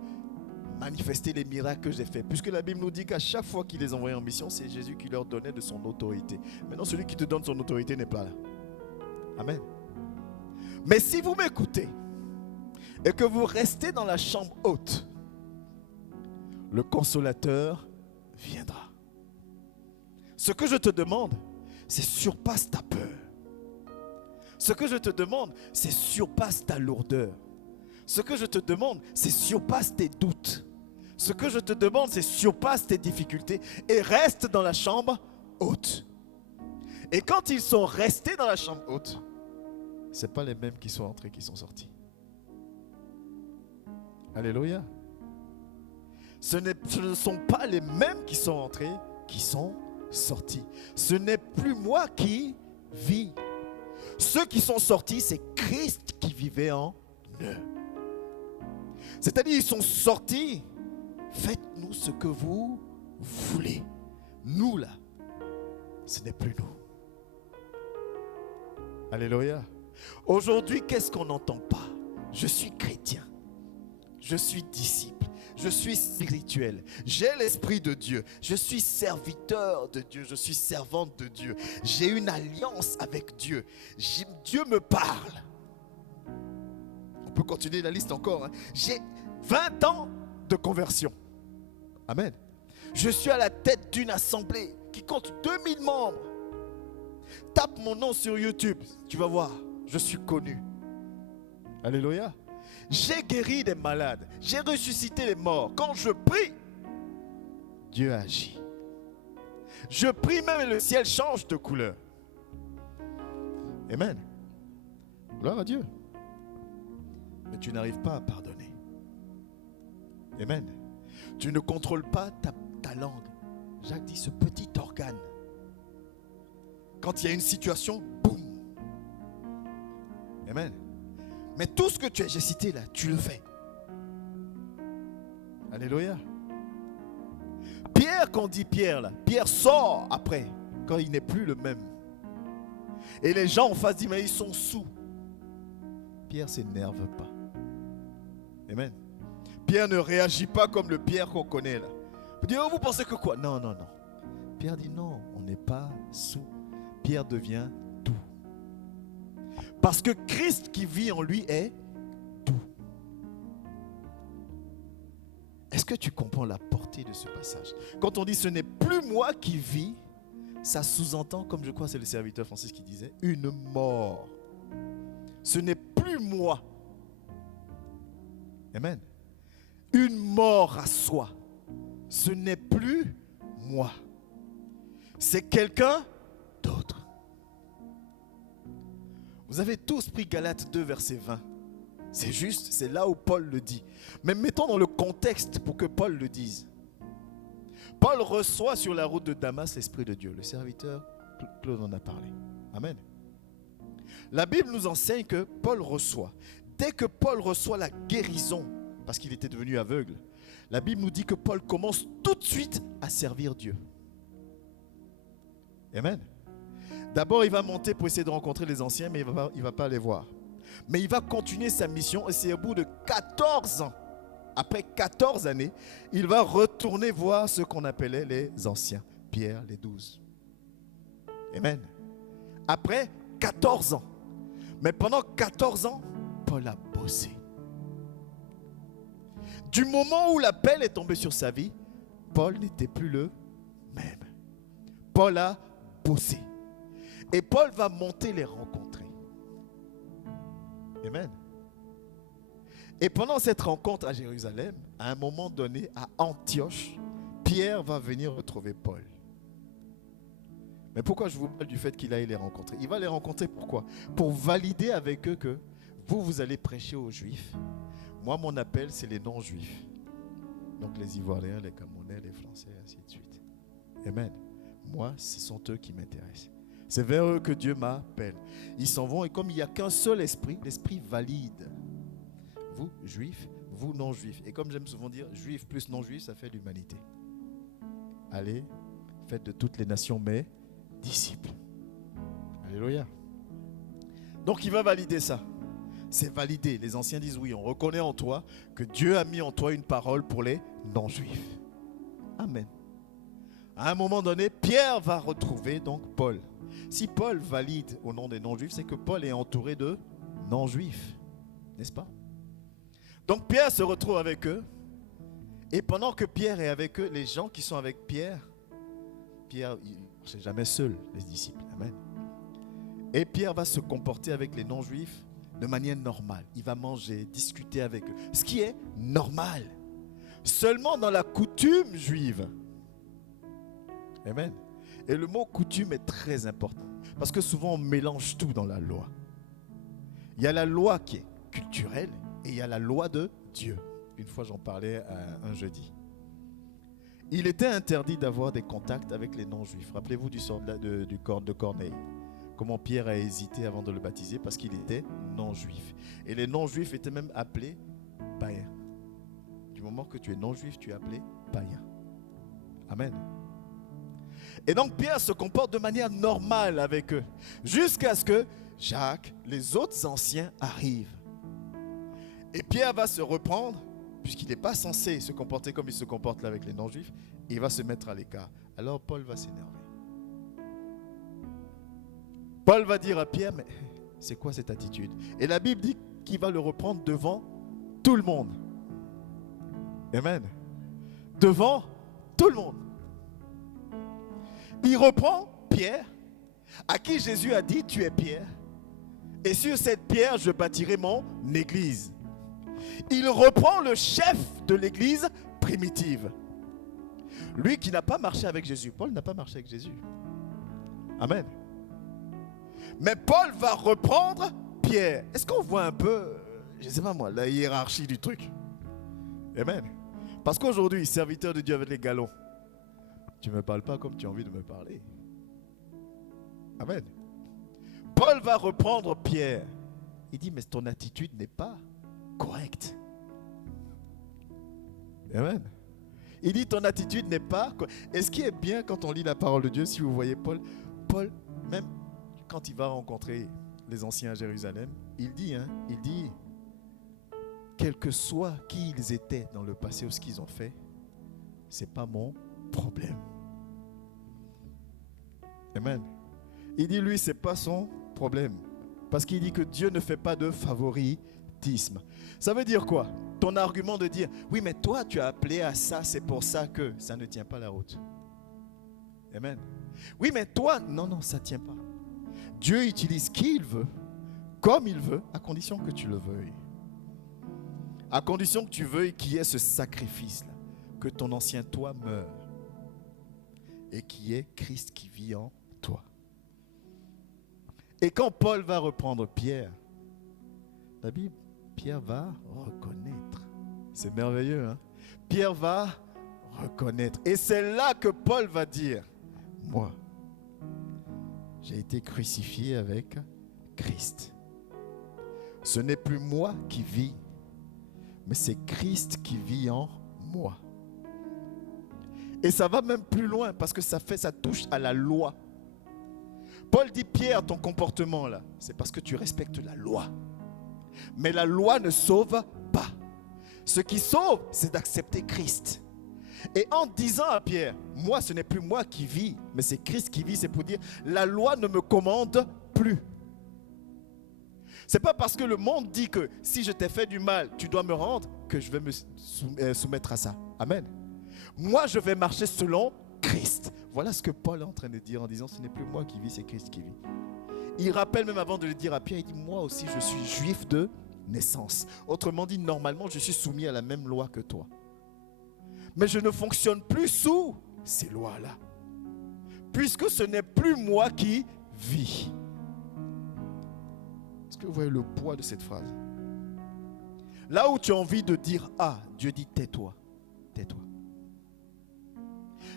manifester les miracles que j'ai faits. Puisque la Bible nous dit qu'à chaque fois qu'il les envoyait en mission, c'est Jésus qui leur donnait de son autorité. Maintenant, celui qui te donne son autorité n'est pas là. Amen. Mais si vous m'écoutez et que vous restez dans la chambre haute, le consolateur viendra. Ce que je te demande, c'est surpasse ta peur. Ce que je te demande, c'est surpasse ta lourdeur. Ce que je te demande, c'est surpasse tes doutes. Ce que je te demande, c'est surpasse tes difficultés et reste dans la chambre haute. Et quand ils sont restés dans la chambre haute, ce n'est pas les mêmes qui sont entrés qui sont sortis. Alléluia. Ce ne sont pas les mêmes qui sont entrés qui sont sortis. Ce n'est plus moi qui vis. Ceux qui sont sortis, c'est Christ qui vivait en eux. C'est-à-dire, ils sont sortis. Faites-nous ce que vous voulez. Nous, là, ce n'est plus nous. Alléluia. Aujourd'hui, qu'est-ce qu'on n'entend pas? Je suis chrétien. Je suis disciple. Je suis spirituel. J'ai l'Esprit de Dieu. Je suis serviteur de Dieu. Je suis servante de Dieu. J'ai une alliance avec Dieu. Dieu me parle. On peut continuer la liste encore. Hein. J'ai 20 ans de conversion. Amen. Je suis à la tête d'une assemblée qui compte 2000 membres. Tape mon nom sur YouTube. Tu vas voir. Je suis connu. Alléluia. J'ai guéri des malades. J'ai ressuscité les morts. Quand je prie, Dieu agit. Je prie même et le ciel change de couleur. Amen. Gloire à Dieu. Mais tu n'arrives pas à pardonner. Amen. Tu ne contrôles pas ta langue. Jacques dit ce petit organe. Quand il y a une situation, boum. Amen. Mais tout ce que j'ai cité là, tu le fais. Alléluia. Pierre, quand on dit Pierre là, Pierre sort après, quand il n'est plus le même. Et les gens en face disent, mais ils sont sous. Pierre ne s'énerve pas. Amen. Pierre ne réagit pas comme le Pierre qu'on connaît là. Vous dites, oh, vous pensez que quoi? Non, non, non. Pierre dit, non, on n'est pas sous. Pierre devient tout. Parce que Christ qui vit en lui est tout. Est-ce que tu comprends la portée de ce passage? Quand on dit ce n'est plus moi qui vis, ça sous-entend, comme je crois c'est le serviteur Francis qui disait, une mort. Ce n'est plus moi. Amen. Une mort à soi. Ce n'est plus moi. C'est quelqu'un d'autre. Vous avez tous pris Galates 2, verset 20. C'est juste, c'est là où Paul le dit. Mais mettons dans le contexte pour que Paul le dise. Paul reçoit sur la route de Damas l'Esprit de Dieu. Le serviteur Claude en a parlé. Amen. La Bible nous enseigne que Paul reçoit. Dès que Paul reçoit la guérison, parce qu'il était devenu aveugle, la Bible nous dit que Paul commence tout de suite à servir Dieu. Amen. D'abord, il va monter pour essayer de rencontrer les anciens, mais il ne va pas les voir. Mais il va continuer sa mission et c'est au bout de 14 ans, après 14 années, il va retourner voir ce qu'on appelait les anciens, Pierre, les 12. Amen. Après 14 ans. Mais pendant 14 ans, Paul a bossé. Du moment où l'appel est tombé sur sa vie, Paul n'était plus le même. Paul a bossé. Et Paul va monter les rencontrer. Amen. Et pendant cette rencontre à Jérusalem, à un moment donné, à Antioche, Pierre va venir retrouver Paul. Mais pourquoi je vous parle du fait qu'il aille les rencontrer? Il va les rencontrer pourquoi? Pour valider avec eux que vous allez prêcher aux Juifs. Moi, mon appel, c'est les non-Juifs. Donc les Ivoiriens, les Camerounais, les Français, ainsi de suite. Amen. Moi, ce sont eux qui m'intéressent. C'est vers eux que Dieu m'appelle. Ils s'en vont et comme il n'y a qu'un seul esprit, l'esprit valide. Vous, juifs, vous, non-juifs. Et comme j'aime souvent dire, juifs plus non-juifs, ça fait l'humanité. Allez, faites de toutes les nations mes disciples. Alléluia. Donc il va valider ça. C'est validé. Les anciens disent oui, on reconnaît en toi que Dieu a mis en toi une parole pour les non-juifs. Amen. À un moment donné, Pierre va retrouver donc Paul. Si Paul valide au nom des non-juifs, c'est que Paul est entouré de non-juifs. N'est-ce pas? Donc Pierre se retrouve avec eux. Et pendant que Pierre est avec eux, les gens qui sont avec Pierre, c'est jamais seul, les disciples. Amen. Et Pierre va se comporter avec les non-juifs de manière normale. Il va manger, discuter avec eux. Ce qui est normal. Seulement dans la coutume juive. Amen. Et le mot coutume est très important. Parce que souvent on mélange tout dans la loi. Il y a la loi qui est culturelle et il y a la loi de Dieu. Une fois j'en parlais un jeudi. Il était interdit d'avoir des contacts avec les non-juifs. Rappelez-vous du corps de Corneille. Comment Pierre a hésité avant de le baptiser parce qu'il était non-juif. Et les non-juifs étaient même appelés païens. Du moment que tu es non-juif, tu es appelé païen. Amen. Et donc Pierre se comporte de manière normale avec eux. Jusqu'à ce que Jacques, les autres anciens arrivent. Et Pierre va se reprendre, puisqu'il n'est pas censé se comporter comme il se comporte là avec les non-juifs. Et il va se mettre à l'écart. Alors Paul va s'énerver. Paul va dire à Pierre, mais c'est quoi cette attitude? Et la Bible dit qu'il va le reprendre devant tout le monde. Amen. Devant tout le monde. Il reprend Pierre, à qui Jésus a dit, tu es Pierre, et sur cette pierre, je bâtirai mon église. Il reprend le chef de l'église primitive. Lui qui n'a pas marché avec Jésus. Paul n'a pas marché avec Jésus. Amen. Mais Paul va reprendre Pierre. Est-ce qu'on voit un peu, je ne sais pas moi, la hiérarchie du truc? Amen. Parce qu'aujourd'hui, serviteur de Dieu avec les galons, tu ne me parles pas comme tu as envie de me parler. Amen. Paul va reprendre Pierre. Il dit, mais ton attitude n'est pas correcte. Amen. Il dit, ton attitude n'est pas correcte. Et ce qui est bien quand on lit la parole de Dieu, si vous voyez Paul, même quand il va rencontrer les anciens à Jérusalem, il dit, quel que soit qui ils étaient dans le passé ou ce qu'ils ont fait, c'est pas mon problème. Amen. Il dit, lui, c'est pas son problème. Parce qu'il dit que Dieu ne fait pas de favoritisme. Ça veut dire quoi? Ton argument de dire, oui, mais toi, tu as appelé à ça, c'est pour ça que ça ne tient pas la route. Amen. Oui, mais toi, non, ça ne tient pas. Dieu utilise qui il veut, comme il veut, à condition que tu le veuilles. À condition que tu veuilles qu'il y ait ce sacrifice-là, que ton ancien toi meure et qu'il y ait Christ qui vit en toi. Et quand Paul va reprendre Pierre, la Bible, Pierre va reconnaître. C'est merveilleux, hein? Pierre va reconnaître. Et c'est là que Paul va dire, moi, j'ai été crucifié avec Christ. Ce n'est plus moi qui vis, mais c'est Christ qui vit en moi. Et ça va même plus loin parce que ça touche à la loi. Paul dit, Pierre, ton comportement là, c'est parce que tu respectes la loi. Mais la loi ne sauve pas. Ce qui sauve, c'est d'accepter Christ. Et en disant à Pierre, moi, ce n'est plus moi qui vis, mais c'est Christ qui vit, c'est pour dire, la loi ne me commande plus. C'est pas parce que le monde dit que si je t'ai fait du mal, tu dois me rendre, que je vais me soumettre à ça. Amen. Moi, je vais marcher selon Christ. Voilà ce que Paul est en train de dire en disant, ce n'est plus moi qui vis, c'est Christ qui vit. Il rappelle même avant de le dire à Pierre, il dit, moi aussi, je suis juif de naissance. Autrement dit, normalement, je suis soumis à la même loi que toi. Mais je ne fonctionne plus sous ces lois-là. Puisque ce n'est plus moi qui vis. Est-ce que vous voyez le poids de cette phrase? Là où tu as envie de dire, ah, Dieu dit, tais-toi, tais-toi.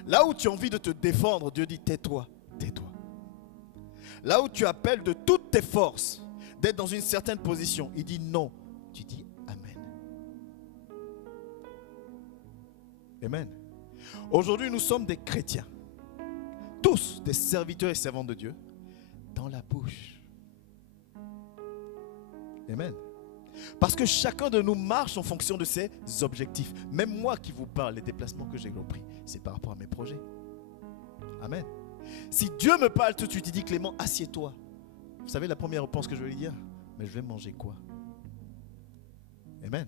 Là où tu as envie de te défendre, Dieu dit, tais-toi, tais-toi. Là où tu appelles de toutes tes forces d'être dans une certaine position, il dit non. Tu dis Amen. Amen. Aujourd'hui, nous sommes des chrétiens. Tous des serviteurs et servantes de Dieu dans la bouche. Amen. Parce que chacun de nous marche en fonction de ses objectifs. Même moi qui vous parle, les déplacements que j'ai repris, c'est par rapport à mes projets. Amen. Si Dieu me parle tout de suite, il dit Clément, assieds-toi. Vous savez la première réponse que je vais lui dire? Mais je vais manger quoi? Amen.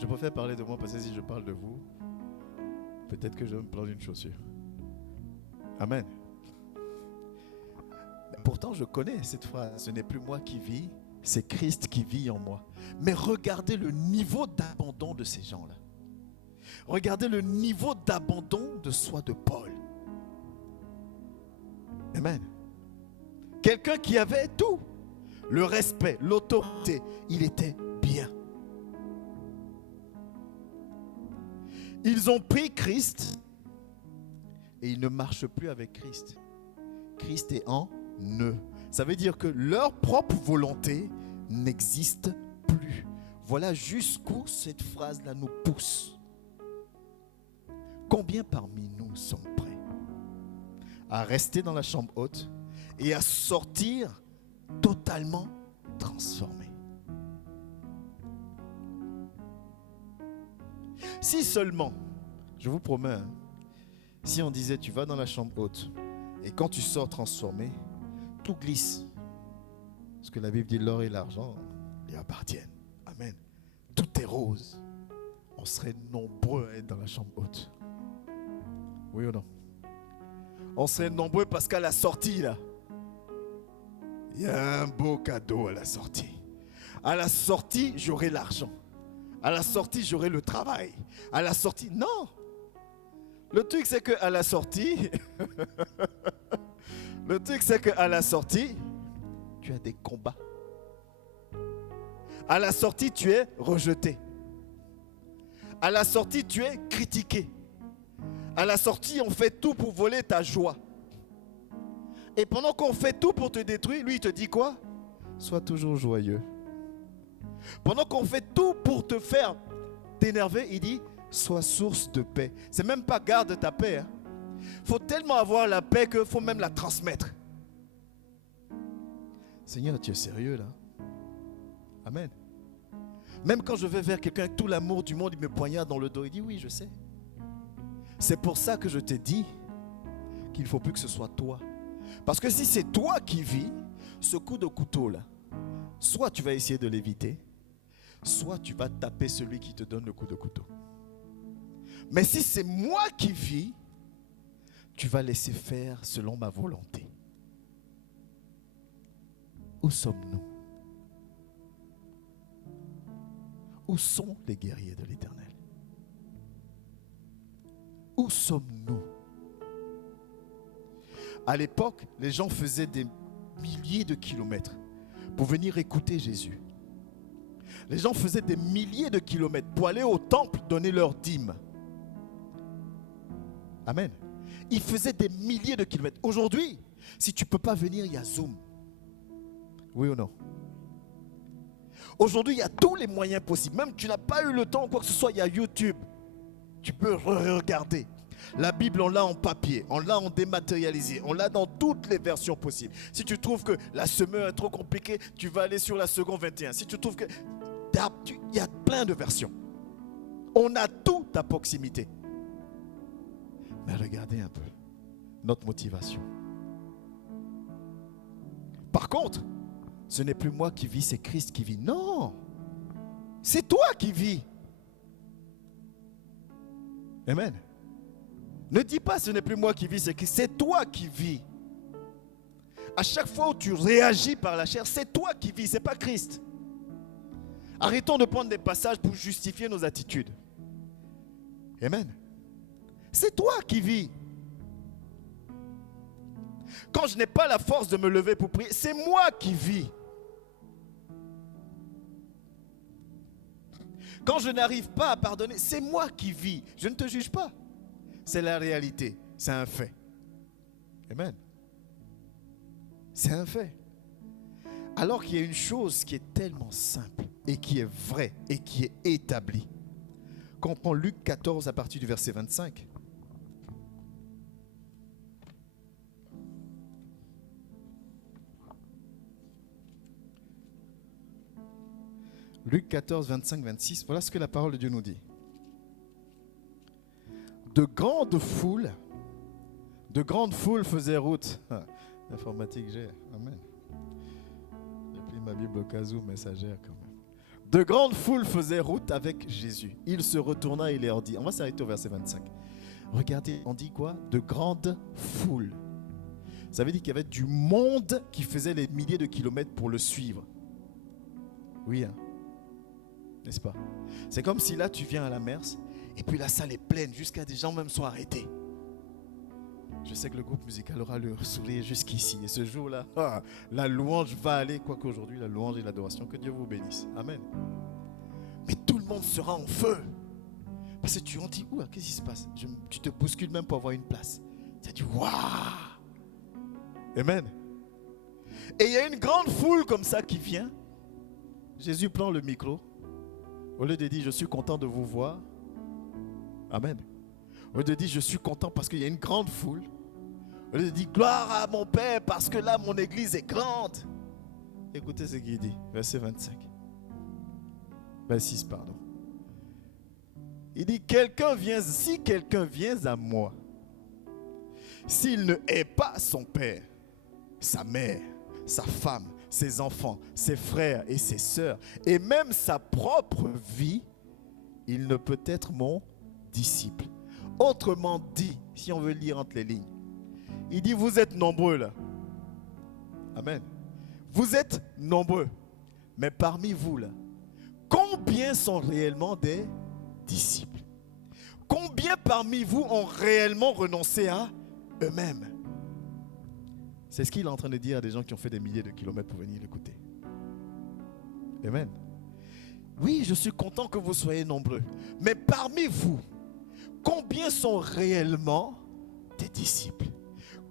Je préfère parler de moi parce que si je parle de vous, peut-être que je vais me prendre une chaussure. Amen. Mais pourtant, je connais cette phrase. Ce n'est plus moi qui vis, c'est Christ qui vit en moi. Mais regardez le niveau d'abandon de ces gens-là. Regardez le niveau d'abandon de soi de Paul. Amen. Quelqu'un qui avait tout. Le respect, l'autorité. Il était bien. Ils ont pris Christ et ils ne marchent plus avec Christ. Christ est en eux. Ça veut dire que leur propre volonté n'existe plus. Voilà jusqu'où cette phrase-là nous pousse. Combien parmi nous sommes prêts à rester dans la chambre haute et à sortir totalement transformés? Si seulement, je vous promets, si on disait tu vas dans la chambre haute et quand tu sors transformé, tout glisse. Parce que la Bible dit l'or et l'argent lui appartiennent. Amen. Tout est rose. On serait nombreux à être dans la chambre haute. Oui ou non? On serait nombreux parce qu'à la sortie là, il y a un beau cadeau à la sortie. À la sortie, j'aurai l'argent. À la sortie, j'aurai le travail. À la sortie, non. Le truc, c'est qu'à la sortie, tu as des combats. À la sortie, tu es rejeté. À la sortie, tu es critiqué. À la sortie, on fait tout pour voler ta joie. Et pendant qu'on fait tout pour te détruire, lui, il te dit quoi? sois toujours joyeux. Pendant qu'on fait tout pour te faire t'énerver, il dit, sois source de paix. C'est même pas garde ta paix. Faut tellement avoir la paix qu'il faut même la transmettre. Seigneur, tu es sérieux là? Amen. Même quand je vais vers quelqu'un avec tout l'amour du monde, il me poignarde dans le dos. Il dit, oui, je sais. C'est pour ça que je t'ai dit qu'il ne faut plus que ce soit toi. Parce que si c'est toi qui vis, ce coup de couteau là, soit tu vas essayer de l'éviter, soit tu vas taper celui qui te donne le coup de couteau. Mais si c'est moi qui vis, tu vas laisser faire selon ma volonté. Où sommes-nous? Où sont les guerriers de l'Éternel? Où sommes-nous? À l'époque, les gens faisaient des milliers de kilomètres pour venir écouter Jésus. Les gens faisaient des milliers de kilomètres pour aller au temple donner leur dîme. Amen. Ils faisaient des milliers de kilomètres. Aujourd'hui, si tu ne peux pas venir, il y a Zoom. Oui ou non? Aujourd'hui, il y a tous les moyens possibles. Même tu n'as pas eu le temps ou quoi que ce soit, il y a YouTube. Tu peux regarder. La Bible, on l'a en papier, on l'a en dématérialisé, on l'a dans toutes les versions possibles. Si tu trouves que la semeur est trop compliquée, tu vas aller sur la seconde 21. Si tu trouves que... il y a plein de versions. On a tout à proximité. Mais regardez un peu notre motivation. Par contre, ce n'est plus moi qui vis, c'est Christ qui vit. Non, c'est toi qui vis. Amen. Ne dis pas ce n'est plus moi qui vis, c'est Christ. C'est toi qui vis. À chaque fois où tu réagis par la chair, c'est toi qui vis, c'est pas Christ. Arrêtons de prendre des passages pour justifier nos attitudes. Amen. C'est toi qui vis. Quand je n'ai pas la force de me lever pour prier, c'est moi qui vis. Quand je n'arrive pas à pardonner, c'est moi qui vis. Je ne te juge pas. C'est la réalité. C'est un fait. Amen. C'est un fait. Alors qu'il y a une chose qui est tellement simple et qui est vraie et qui est établie. Quand on prend Luc 14 à partir du verset 25. Luc 14, 25, 26, voilà ce que la parole de Dieu nous dit. De grandes foules faisaient route. L'informatique, j'ai. Amen. J'ai pris ma Bible au cas où, mais ça gère quand même. De grandes foules faisaient route avec Jésus. Il se retourna et leur dit, on va s'arrêter au verset 25. Regardez, on dit quoi? De grandes foules. Ça veut dire qu'il y avait du monde qui faisait les milliers de kilomètres pour le suivre. Oui, hein? N'est-ce pas? C'est comme si là tu viens à la Merce et puis la salle est pleine jusqu'à des gens même sont arrêtés. Je sais que le groupe musical aura le sourire jusqu'ici. Et ce jour-là, la louange va aller, quoique aujourd'hui la louange et l'adoration, que Dieu vous bénisse. Amen. Mais tout le monde sera en feu. Parce que tu en dis, qu'est-ce qui se passe? Tu te bouscules même pour avoir une place. Tu as dit, waouh! Amen. Et il y a une grande foule comme ça qui vient. Jésus prend le micro. Au lieu de dire, je suis content de vous voir. Amen. Au lieu de dire, je suis content parce qu'il y a une grande foule. Au lieu de dire, gloire à mon Père parce que là, mon église est grande. Écoutez ce qu'il dit, verset 25. 26, pardon. Il dit, si quelqu'un vient à moi, s'il ne hait pas son père, sa mère, sa femme, ses enfants, ses frères et ses sœurs, et même sa propre vie, il ne peut être mon disciple. Autrement dit, si on veut lire entre les lignes, il dit, vous êtes nombreux là. Amen. Vous êtes nombreux. Mais parmi vous là, combien sont réellement des disciples? Combien parmi vous ont réellement renoncé à eux-mêmes? C'est ce qu'il est en train de dire à des gens qui ont fait des milliers de kilomètres pour venir l'écouter. Amen. Oui, je suis content que vous soyez nombreux. Mais parmi vous, combien sont réellement des disciples?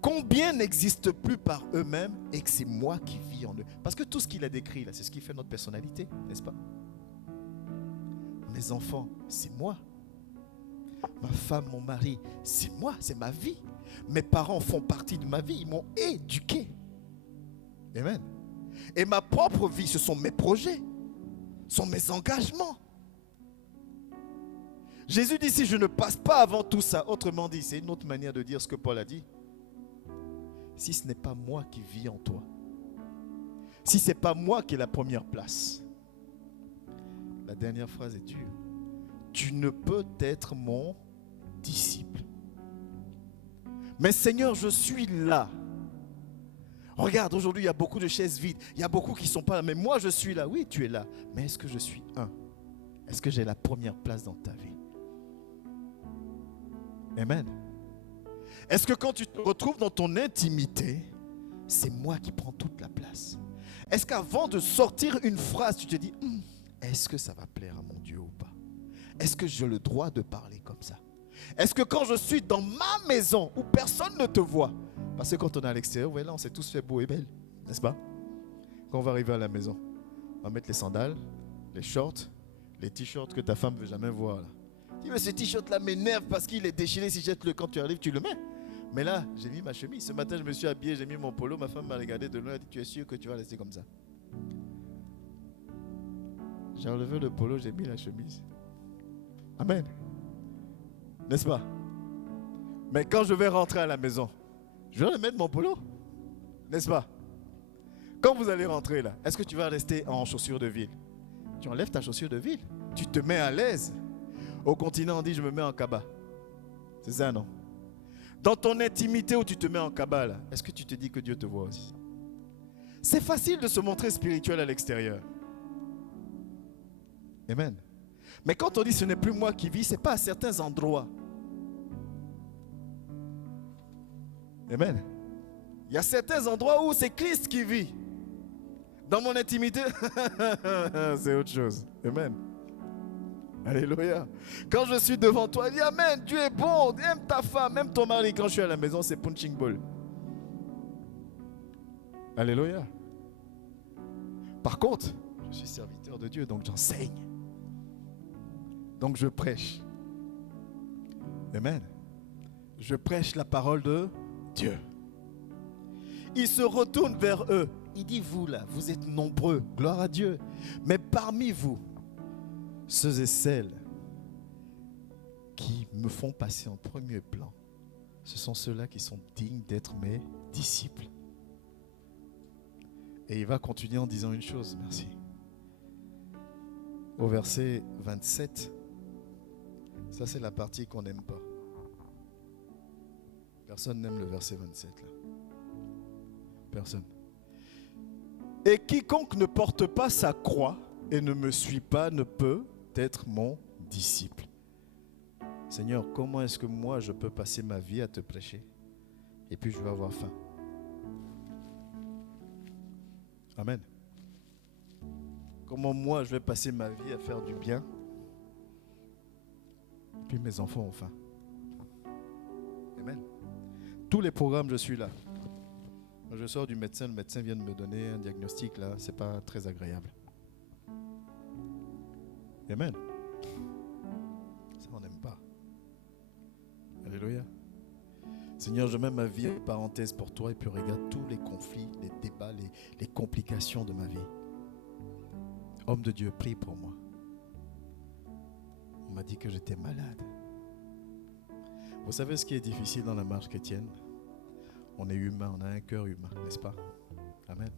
Combien n'existent plus par eux-mêmes et que c'est moi qui vis vit en eux. Parce que tout ce qu'il a décrit là, c'est ce qui fait notre personnalité, n'est-ce pas? Mes enfants, c'est moi. Ma femme, mon mari, c'est moi, c'est ma vie. Mes parents font partie de ma vie, ils m'ont éduqué. Amen. Et ma propre vie, ce sont mes projets, ce sont mes engagements. Jésus dit, si je ne passe pas avant tout ça, autrement dit, c'est une autre manière de dire ce que Paul a dit. Si ce n'est pas moi qui vis en toi, si ce n'est pas moi qui ai la première place, la dernière phrase est dure. Tu ne peux être mon disciple. Mais Seigneur, je suis là. Regarde, aujourd'hui, il y a beaucoup de chaises vides. Il y a beaucoup qui ne sont pas là. Mais moi, je suis là. Oui, tu es là. Mais est-ce que je suis un? Est-ce que j'ai la première place dans ta vie? Amen. Est-ce que quand tu te retrouves dans ton intimité, c'est moi qui prends toute la place? Est-ce qu'avant de sortir une phrase, tu te dis, est-ce que ça va plaire à mon Dieu ou pas? Est-ce que j'ai le droit de parler comme ça? Est-ce que quand je suis dans ma maison où personne ne te voit, parce que quand on est à l'extérieur, ouais, là on s'est tous fait beau et belle, n'est-ce pas? Quand on va arriver à la maison, on va mettre les sandales, les shorts, les t-shirts que ta femme ne veut jamais voir là. Tu dis, mais ce t-shirt là m'énerve parce qu'il est déchiré, si jette-le quand tu arrives, tu le mets. Mais là, j'ai mis ma chemise. Ce matin, je me suis habillé, j'ai mis mon polo. Ma femme m'a regardé de loin, elle a dit, tu es sûr que tu vas rester comme ça? J'ai enlevé le polo, j'ai mis la chemise. Amen. N'est-ce pas? Mais quand je vais rentrer à la maison, je vais remettre mon polo. N'est-ce pas? Quand vous allez rentrer là, est-ce que tu vas rester en chaussures de ville? Tu enlèves ta chaussure de ville. Tu te mets à l'aise. Au continent, on dit je me mets en kaba. C'est ça, non? Dans ton intimité où tu te mets en kaba là, est-ce que tu te dis que Dieu te voit aussi? C'est facile de se montrer spirituel à l'extérieur. Amen. Mais quand on dit ce n'est plus moi qui vis, ce n'est pas à certains endroits. Amen. Il y a certains endroits où c'est Christ qui vit. Dans mon intimité, c'est autre chose. Amen. Alléluia. Quand je suis devant toi, dis Amen, Dieu est bon, aime ta femme, aime ton mari. Quand je suis à la maison, c'est punching ball. Alléluia. Par contre, je suis serviteur de Dieu, donc j'enseigne. Donc je prêche. Amen. Je prêche la parole de Dieu. Il se retourne vers eux. Il dit, vous là, vous êtes nombreux, gloire à Dieu. Mais parmi vous, ceux et celles qui me font passer en premier plan, ce sont ceux-là qui sont dignes d'être mes disciples. Et il va continuer en disant une chose, merci. Au verset 27, ça c'est la partie qu'on n'aime pas. Personne n'aime le verset 27 là. Personne. Et quiconque ne porte pas sa croix et ne me suit pas ne peut être mon disciple. Seigneur, comment est-ce que moi je peux passer ma vie à te prêcher et puis je vais avoir faim? Amen. Comment moi je vais passer ma vie à faire du bien et puis mes enfants ont faim? Amen. Tous les programmes, je suis là. Quand je sors du médecin, le médecin vient de me donner un diagnostic là, c'est pas très agréable. Amen. Ça on n'aime pas. Alléluia. Seigneur, je mets ma vie en parenthèse pour toi et puis regarde tous les conflits, les débats, les complications de ma vie. Homme de Dieu, prie pour moi. On m'a dit que j'étais malade. Vous savez ce qui est difficile dans la marche chrétienne? On est humain, on a un cœur humain, n'est-ce pas? Amen.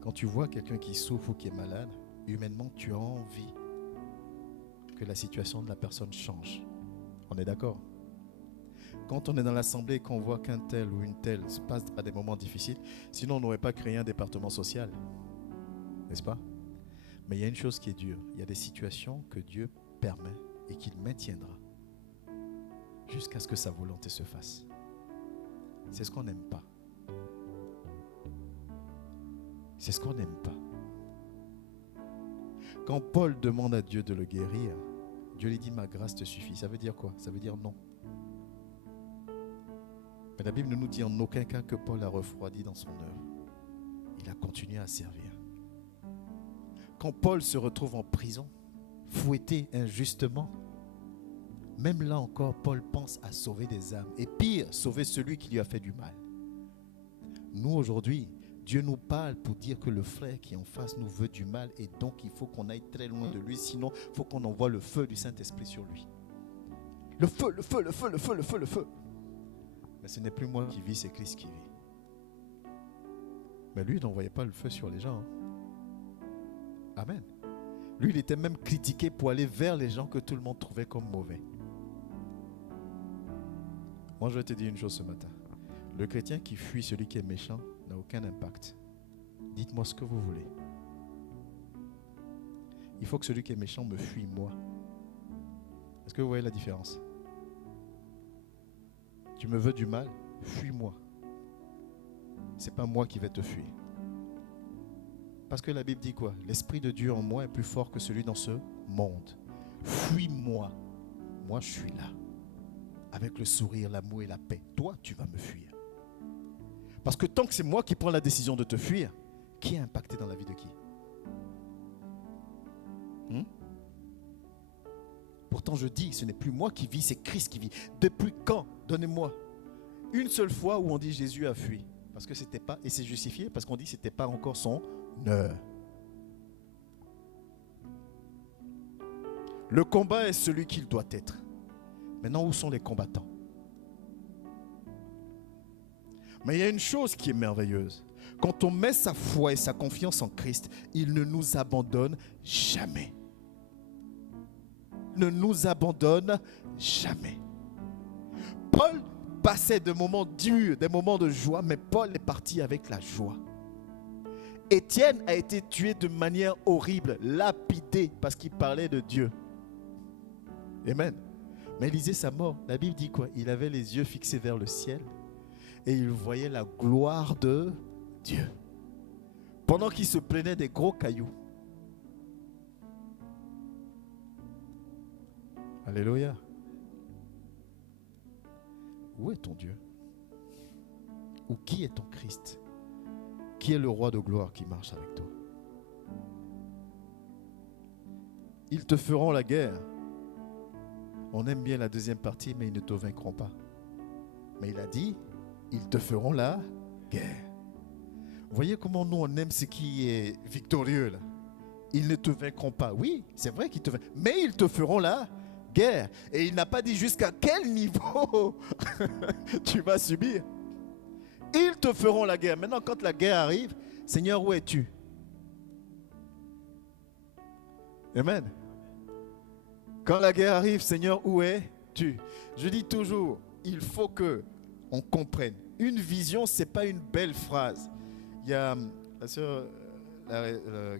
Quand tu vois quelqu'un qui souffre ou qui est malade, humainement, tu as envie que la situation de la personne change. On est d'accord? Quand on est dans l'assemblée et qu'on voit qu'un tel ou une telle se passe par des moments difficiles, sinon on n'aurait pas créé un département social, n'est-ce pas? Mais il y a une chose qui est dure, il y a des situations que Dieu permet et qu'il maintiendra jusqu'à ce que sa volonté se fasse. C'est ce qu'on n'aime pas. C'est ce qu'on n'aime pas. Quand Paul demande à Dieu de le guérir, Dieu lui dit ma grâce te suffit. Ça veut dire quoi? Ça veut dire non. Mais la Bible ne nous dit en aucun cas que Paul a refroidi dans son œuvre. il a continué à servir. Quand Paul se retrouve en prison, fouetté injustement, même là encore, Paul pense à sauver des âmes. Et pire, sauver celui qui lui a fait du mal. Nous, aujourd'hui, Dieu nous parle pour dire que le frère qui est en face nous veut du mal et donc il faut qu'on aille très loin de lui. Sinon, il faut qu'on envoie le feu du Saint-Esprit sur lui. Le feu, le feu, le feu, le feu, le feu, le feu. Mais ce n'est plus moi qui vis, c'est Christ qui vit. Mais lui, il n'envoyait pas le feu sur les gens. Amen. Lui, il était même critiqué pour aller vers les gens que tout le monde trouvait comme mauvais. Moi, je vais te dire une chose ce matin. Le chrétien qui fuit celui qui est méchant n'a aucun impact. Dites-moi ce que vous voulez. Il faut que celui qui est méchant me fuit moi. Est-ce que vous voyez la différence? Tu me veux du mal, fuis-moi. C'est pas moi qui vais te fuir. Parce que la Bible dit quoi? L'Esprit de Dieu en moi est plus fort que celui dans ce monde. Fuis-moi. Moi, je suis là. Avec le sourire, l'amour et la paix. Toi, tu vas me fuir. Parce que tant que c'est moi qui prends la décision de te fuir, qui est impacté dans la vie de qui? Pourtant, je dis, ce n'est plus moi qui vis, c'est Christ qui vit. Depuis quand? Donnez-moi une seule fois où on dit Jésus a fui. Parce que c'était pas, et c'est justifié parce qu'on dit que ce n'était pas encore son heure. Le combat est celui qu'il doit être. Maintenant, où sont les combattants? Mais il y a une chose qui est merveilleuse. Quand on met sa foi et sa confiance en Christ, il ne nous abandonne jamais. Ne nous abandonne jamais. Paul passait de moments durs, des moments de joie, mais Paul est parti avec la joie. Étienne a été tué de manière horrible, lapidé, parce qu'il parlait de Dieu. Amen. Mais lisez sa mort. La Bible dit quoi? Il avait les yeux fixés vers le ciel et il voyait la gloire de Dieu. Pendant qu'il se plaignait des gros cailloux. Alléluia. Où est ton Dieu? Ou qui est ton Christ? Qui est le roi de gloire qui marche avec toi? Ils te feront la guerre. On aime bien la deuxième partie, mais ils ne te vaincront pas. Mais il a dit, ils te feront la guerre. Vous voyez comment nous on aime ce qui est victorieux là? Ils ne te vaincront pas. Oui, c'est vrai qu'ils te vaincront, mais ils te feront la guerre. Et il n'a pas dit jusqu'à quel niveau tu vas subir. Ils te feront la guerre. Maintenant, quand la guerre arrive, Seigneur, où es-tu? Amen. Quand la guerre arrive, Seigneur, où es-tu? Je dis toujours, il faut que on comprenne. Une vision, ce n'est pas une belle phrase. Il y a la sœur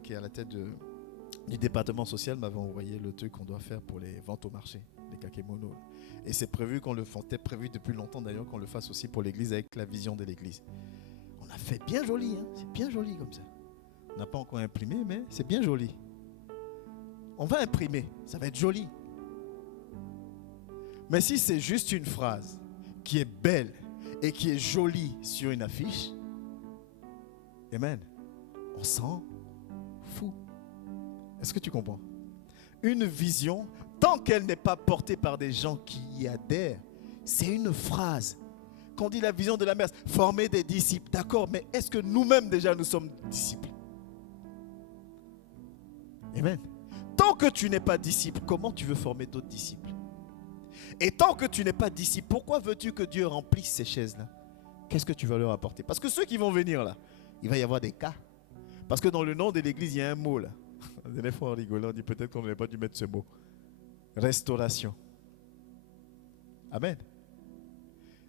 qui est à la tête du département social m'avait envoyé le truc qu'on doit faire pour les ventes au marché, les kakémonos. Et c'est prévu qu'on le fasse, c'était prévu depuis longtemps d'ailleurs qu'on le fasse aussi pour l'église avec la vision de l'église. On a fait bien joli, hein? C'est bien joli comme ça. On n'a pas encore imprimé, mais c'est bien joli. On va imprimer, ça va être joli. Mais si c'est juste une phrase qui est belle et qui est jolie sur une affiche, amen, on s'en fout. Est-ce que tu comprends? Une vision, tant qu'elle n'est pas portée par des gens qui y adhèrent, c'est une phrase. Quand on dit la vision de la messe, former des disciples, d'accord, mais est-ce que nous-mêmes déjà nous sommes disciples? Amen. Tant que tu n'es pas disciple, comment tu veux former d'autres disciples? Et tant que tu n'es pas disciple, pourquoi veux-tu que Dieu remplisse ces chaises-là? Qu'est-ce que tu vas leur apporter? Parce que ceux qui vont venir là, il va y avoir des cas. Parce que dans le nom de l'église, il y a un mot là. La dernière fois en rigolant, on dit peut-être qu'on n'aurait pas dû mettre ce mot. Restauration. Amen.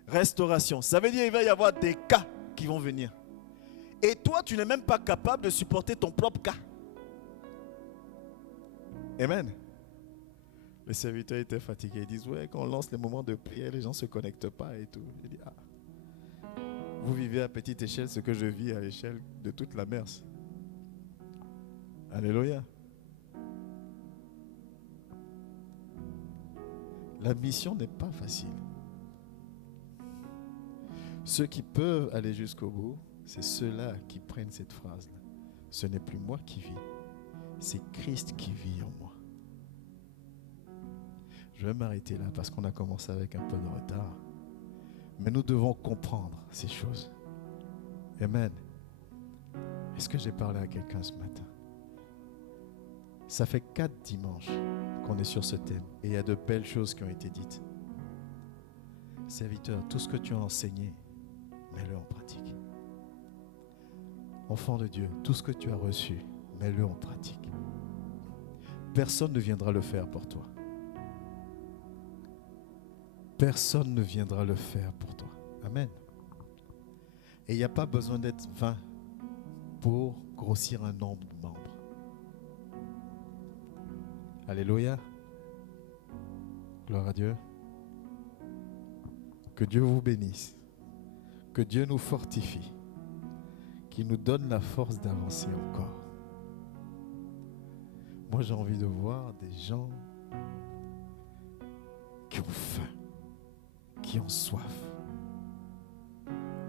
Restauration. Ça veut dire qu'il va y avoir des cas qui vont venir. Et toi, tu n'es même pas capable de supporter ton propre cas. Amen. Les serviteurs étaient fatigués. Ils disent, ouais, quand on lance les moments de prière, les gens ne se connectent pas et tout. Je dis, ah, vous vivez à petite échelle ce que je vis à l'échelle de toute la mer. Alléluia. La mission n'est pas facile. Ceux qui peuvent aller jusqu'au bout c'est ceux-là qui prennent cette phrase-là. Ce n'est plus moi qui vis, c'est Christ qui vit en moi. Je vais m'arrêter là parce qu'on a commencé avec un peu de retard. Mais nous devons comprendre ces choses. Amen. Est-ce que j'ai parlé à quelqu'un ce matin? Ça fait 4 dimanches qu'on est sur ce thème et il y a de belles choses qui ont été dites. Serviteur, tout ce que tu as enseigné, mets-le en pratique. Enfant de Dieu, tout ce que tu as reçu, mets-le en pratique. Personne ne viendra le faire pour toi. Personne ne viendra le faire pour toi. Amen. Et il n'y a pas besoin d'être 20 pour grossir un nombre de membres. Alléluia. Gloire à Dieu. Que Dieu vous bénisse. Que Dieu nous fortifie. Qu'il nous donne la force d'avancer encore. Moi, j'ai envie de voir des gens qui ont faim, qui ont soif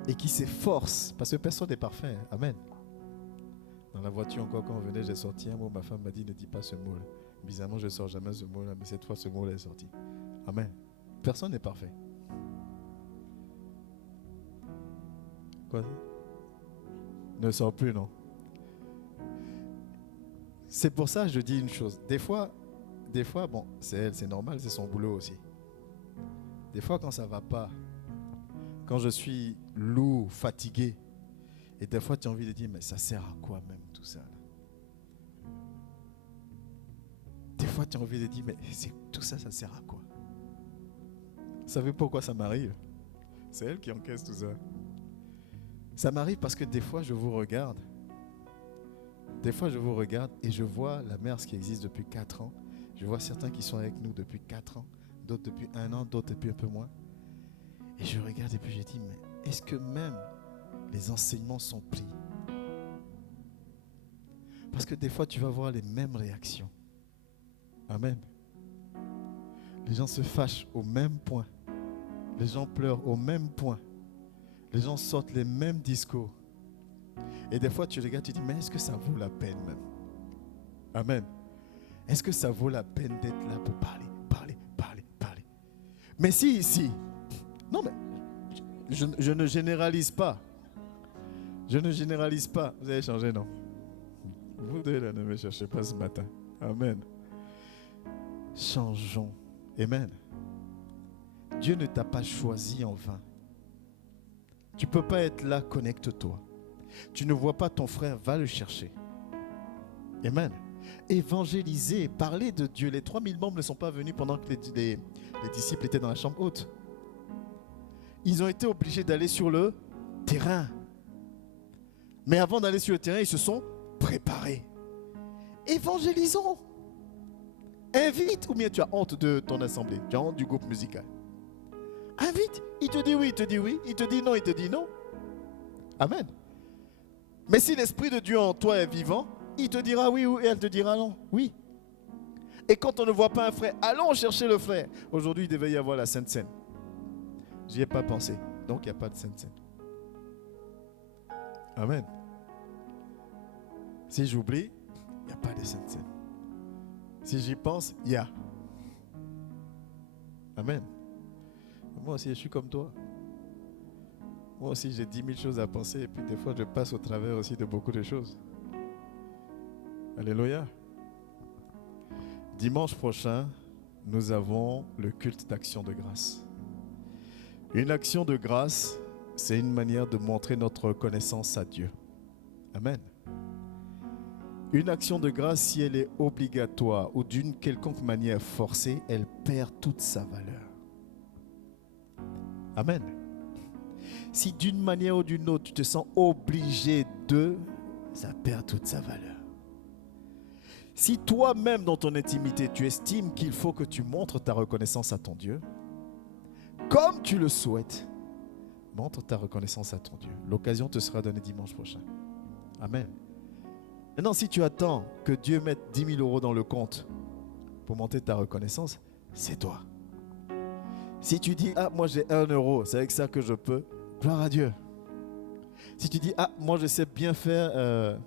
et qui s'efforcent, parce que personne n'est parfait. Amen. Dans la voiture encore quand on venait, j'ai sorti un mot, ma femme m'a dit ne dis pas ce mot-là. Bizarrement, je ne sors jamais ce mot-là, mais cette fois ce mot-là est sorti. Amen. Personne n'est parfait. Quoi? Ne sors plus, non? C'est pour ça que je dis une chose. Des fois, bon, c'est elle, c'est normal, c'est son boulot aussi. Des fois, quand ça ne va pas, quand je suis lourd, fatigué, et des fois, tu as envie de dire, mais ça sert à quoi même tout ça là? Des fois, tu as envie de dire, mais tout ça, ça sert à quoi? Vous savez pourquoi ça m'arrive? C'est elle qui encaisse tout ça. Ça m'arrive parce que des fois, je vous regarde. Des fois, je vous regarde et je vois la mère qui existe depuis 4 ans. Je vois certains qui sont avec nous depuis 4 ans, d'autres depuis 1 an, d'autres depuis un peu moins. Et je regarde et puis je dis, mais est-ce que même les enseignements sont pris? Parce que des fois, tu vas voir les mêmes réactions. Amen. Les gens se fâchent au même point. Les gens pleurent au même point. Les gens sortent les mêmes discours. Et des fois, tu regardes, tu dis, mais est-ce que ça vaut la peine même? Amen. Est-ce que ça vaut la peine d'être là pour parler? Mais si ici, non mais, je ne généralise pas. Je ne généralise pas. Vous avez changé, non? Vous deux là, ne me cherchez pas ce matin. Amen. Changeons. Amen. Dieu ne t'a pas choisi en vain. Tu ne peux pas être là, connecte-toi. Tu ne vois pas ton frère, va le chercher. Amen. Évangéliser, parler de Dieu. Les 3000 membres ne sont pas venus pendant que les disciples étaient dans la chambre haute. Ils ont été obligés d'aller sur le terrain. Mais avant d'aller sur le terrain, ils se sont préparés. Évangélisons. Invite, ou bien tu as honte de ton assemblée, tu as honte du groupe musical. Invite, il te dit oui, il te dit oui, il te dit non, il te dit non. Amen. Mais si l'Esprit de Dieu en toi est vivant, il te dira oui ou elle te dira non, oui. Et quand on ne voit pas un frère, allons chercher le frère. Aujourd'hui, il devait y avoir la Sainte Seine. J'y ai pas pensé, donc il n'y a pas de Sainte Seine. Amen. Si j'oublie, il n'y a pas de Sainte Seine. Si j'y pense, il y a. Amen. Moi aussi, je suis comme toi. Moi aussi, j'ai 10 000 choses à penser et puis des fois, je passe au travers aussi de beaucoup de choses. Alléluia. Dimanche prochain, nous avons le culte d'action de grâce. Une action de grâce, c'est une manière de montrer notre reconnaissance à Dieu. Amen. Une action de grâce, si elle est obligatoire ou d'une quelconque manière forcée, elle perd toute sa valeur. Amen. Si d'une manière ou d'une autre, tu te sens obligé de, ça perd toute sa valeur. Si toi-même, dans ton intimité, tu estimes qu'il faut que tu montres ta reconnaissance à ton Dieu, comme tu le souhaites, montre ta reconnaissance à ton Dieu. L'occasion te sera donnée dimanche prochain. Amen. Maintenant, si tu attends que Dieu mette 10 000 € dans le compte pour monter ta reconnaissance, c'est toi. Si tu dis, ah, moi j'ai 1 euro, c'est avec ça que je peux, gloire à Dieu. Si tu dis, ah, moi je sais bien faire,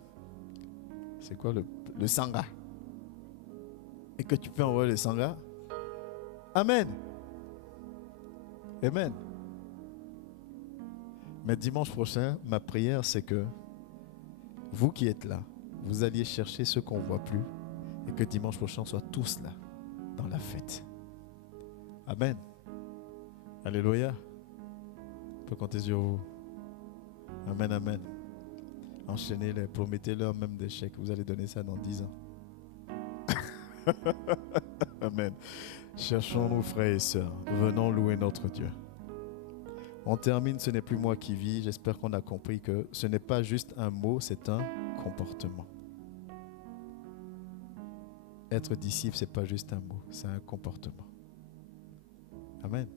c'est quoi le sangha? Et que tu peux envoyer le sangha. Amen. Amen. Mais dimanche prochain, ma prière, c'est que vous qui êtes là, vous alliez chercher ceux qu'on ne voit plus et que dimanche prochain, on soit tous là, dans la fête. Amen. Alléluia. On peut compter sur vous. Amen, amen. Enchaînez-les, promettez-leur même des chèques. Vous allez donner ça dans 10 ans. Amen. Cherchons nos frères et sœurs. Venons louer notre Dieu. On termine, ce n'est plus moi qui vis. J'espère qu'on a compris que ce n'est pas juste un mot, c'est un comportement. Être disciple, ce n'est pas juste un mot, c'est un comportement. Amen.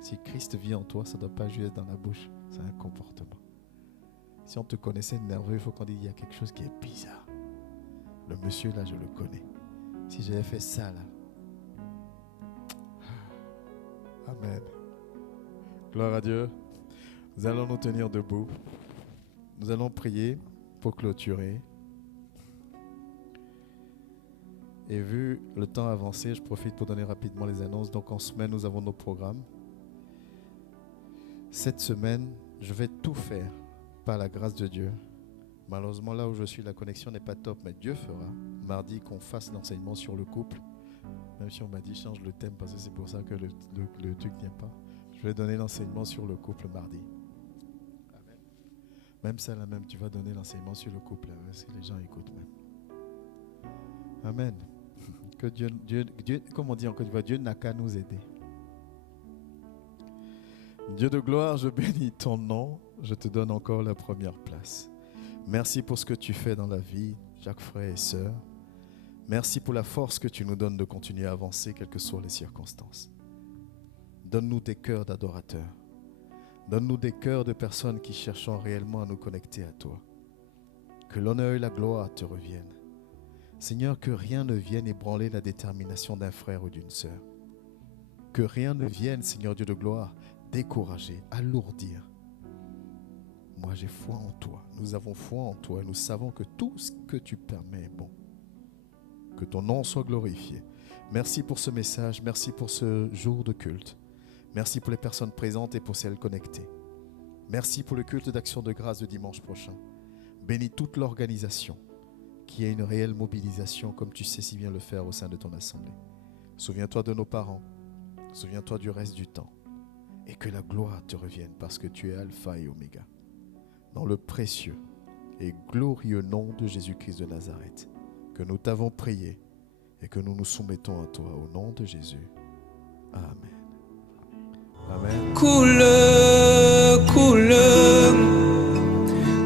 Si Christ vit en toi, ça ne doit pas juste être dans la bouche, c'est un comportement. Si on te connaissait nerveux, il faut qu'on dise qu'il y a quelque chose qui est bizarre. Le monsieur là, je le connais. Si j'avais fait ça là. Amen. Gloire à Dieu. Nous allons nous tenir debout. Nous allons prier pour clôturer. Et vu le temps avancé, je profite pour donner rapidement les annonces. Donc en semaine, nous avons nos programmes. Cette semaine, je vais tout faire par la grâce de Dieu. Malheureusement, là où je suis, la connexion n'est pas top, mais Dieu fera. Mardi, qu'on fasse l'enseignement sur le couple. Même si on m'a dit change le thème parce que c'est pour ça que le truc ne vient pas. Je vais donner l'enseignement sur le couple mardi. Amen. Même celle-là même, tu vas donner l'enseignement sur le couple. Si les gens écoutent même. Amen. Que Dieu, comme on dit en Côte d'Ivoire, Dieu n'a qu'à nous aider. Dieu de gloire, je bénis ton nom. Je te donne encore la première place. Merci pour ce que tu fais dans la vie, chaque frère et sœur. Merci pour la force que tu nous donnes de continuer à avancer, quelles que soient les circonstances. Donne-nous des cœurs d'adorateurs. Donne-nous des cœurs de personnes qui cherchent réellement à nous connecter à toi. Que l'honneur et la gloire te reviennent. Seigneur, que rien ne vienne ébranler la détermination d'un frère ou d'une sœur. Que rien ne vienne, Seigneur Dieu de gloire, décourager, alourdir. Moi, j'ai foi en toi. Nous avons foi en toi et nous savons que tout ce que tu permets est bon. Que ton nom soit glorifié. Merci pour ce message. Merci pour ce jour de culte. Merci pour les personnes présentes et pour celles connectées. Merci pour le culte d'action de grâce de dimanche prochain. Bénis toute l'organisation, qu'il y ait une réelle mobilisation comme tu sais si bien le faire au sein de ton assemblée. Souviens-toi de nos parents. Souviens-toi du reste du temps. Et que la gloire te revienne parce que tu es Alpha et Oméga. Dans le précieux et glorieux nom de Jésus-Christ de Nazareth, que nous t'avons prié et que nous nous soumettons à toi au nom de Jésus. Amen. Amen. Coule, coule,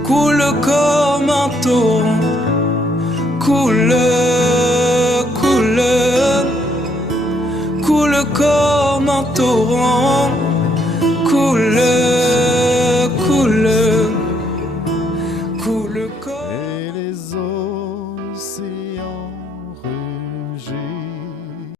coule comme un torrent. Coule, coule, coule comme un torrent.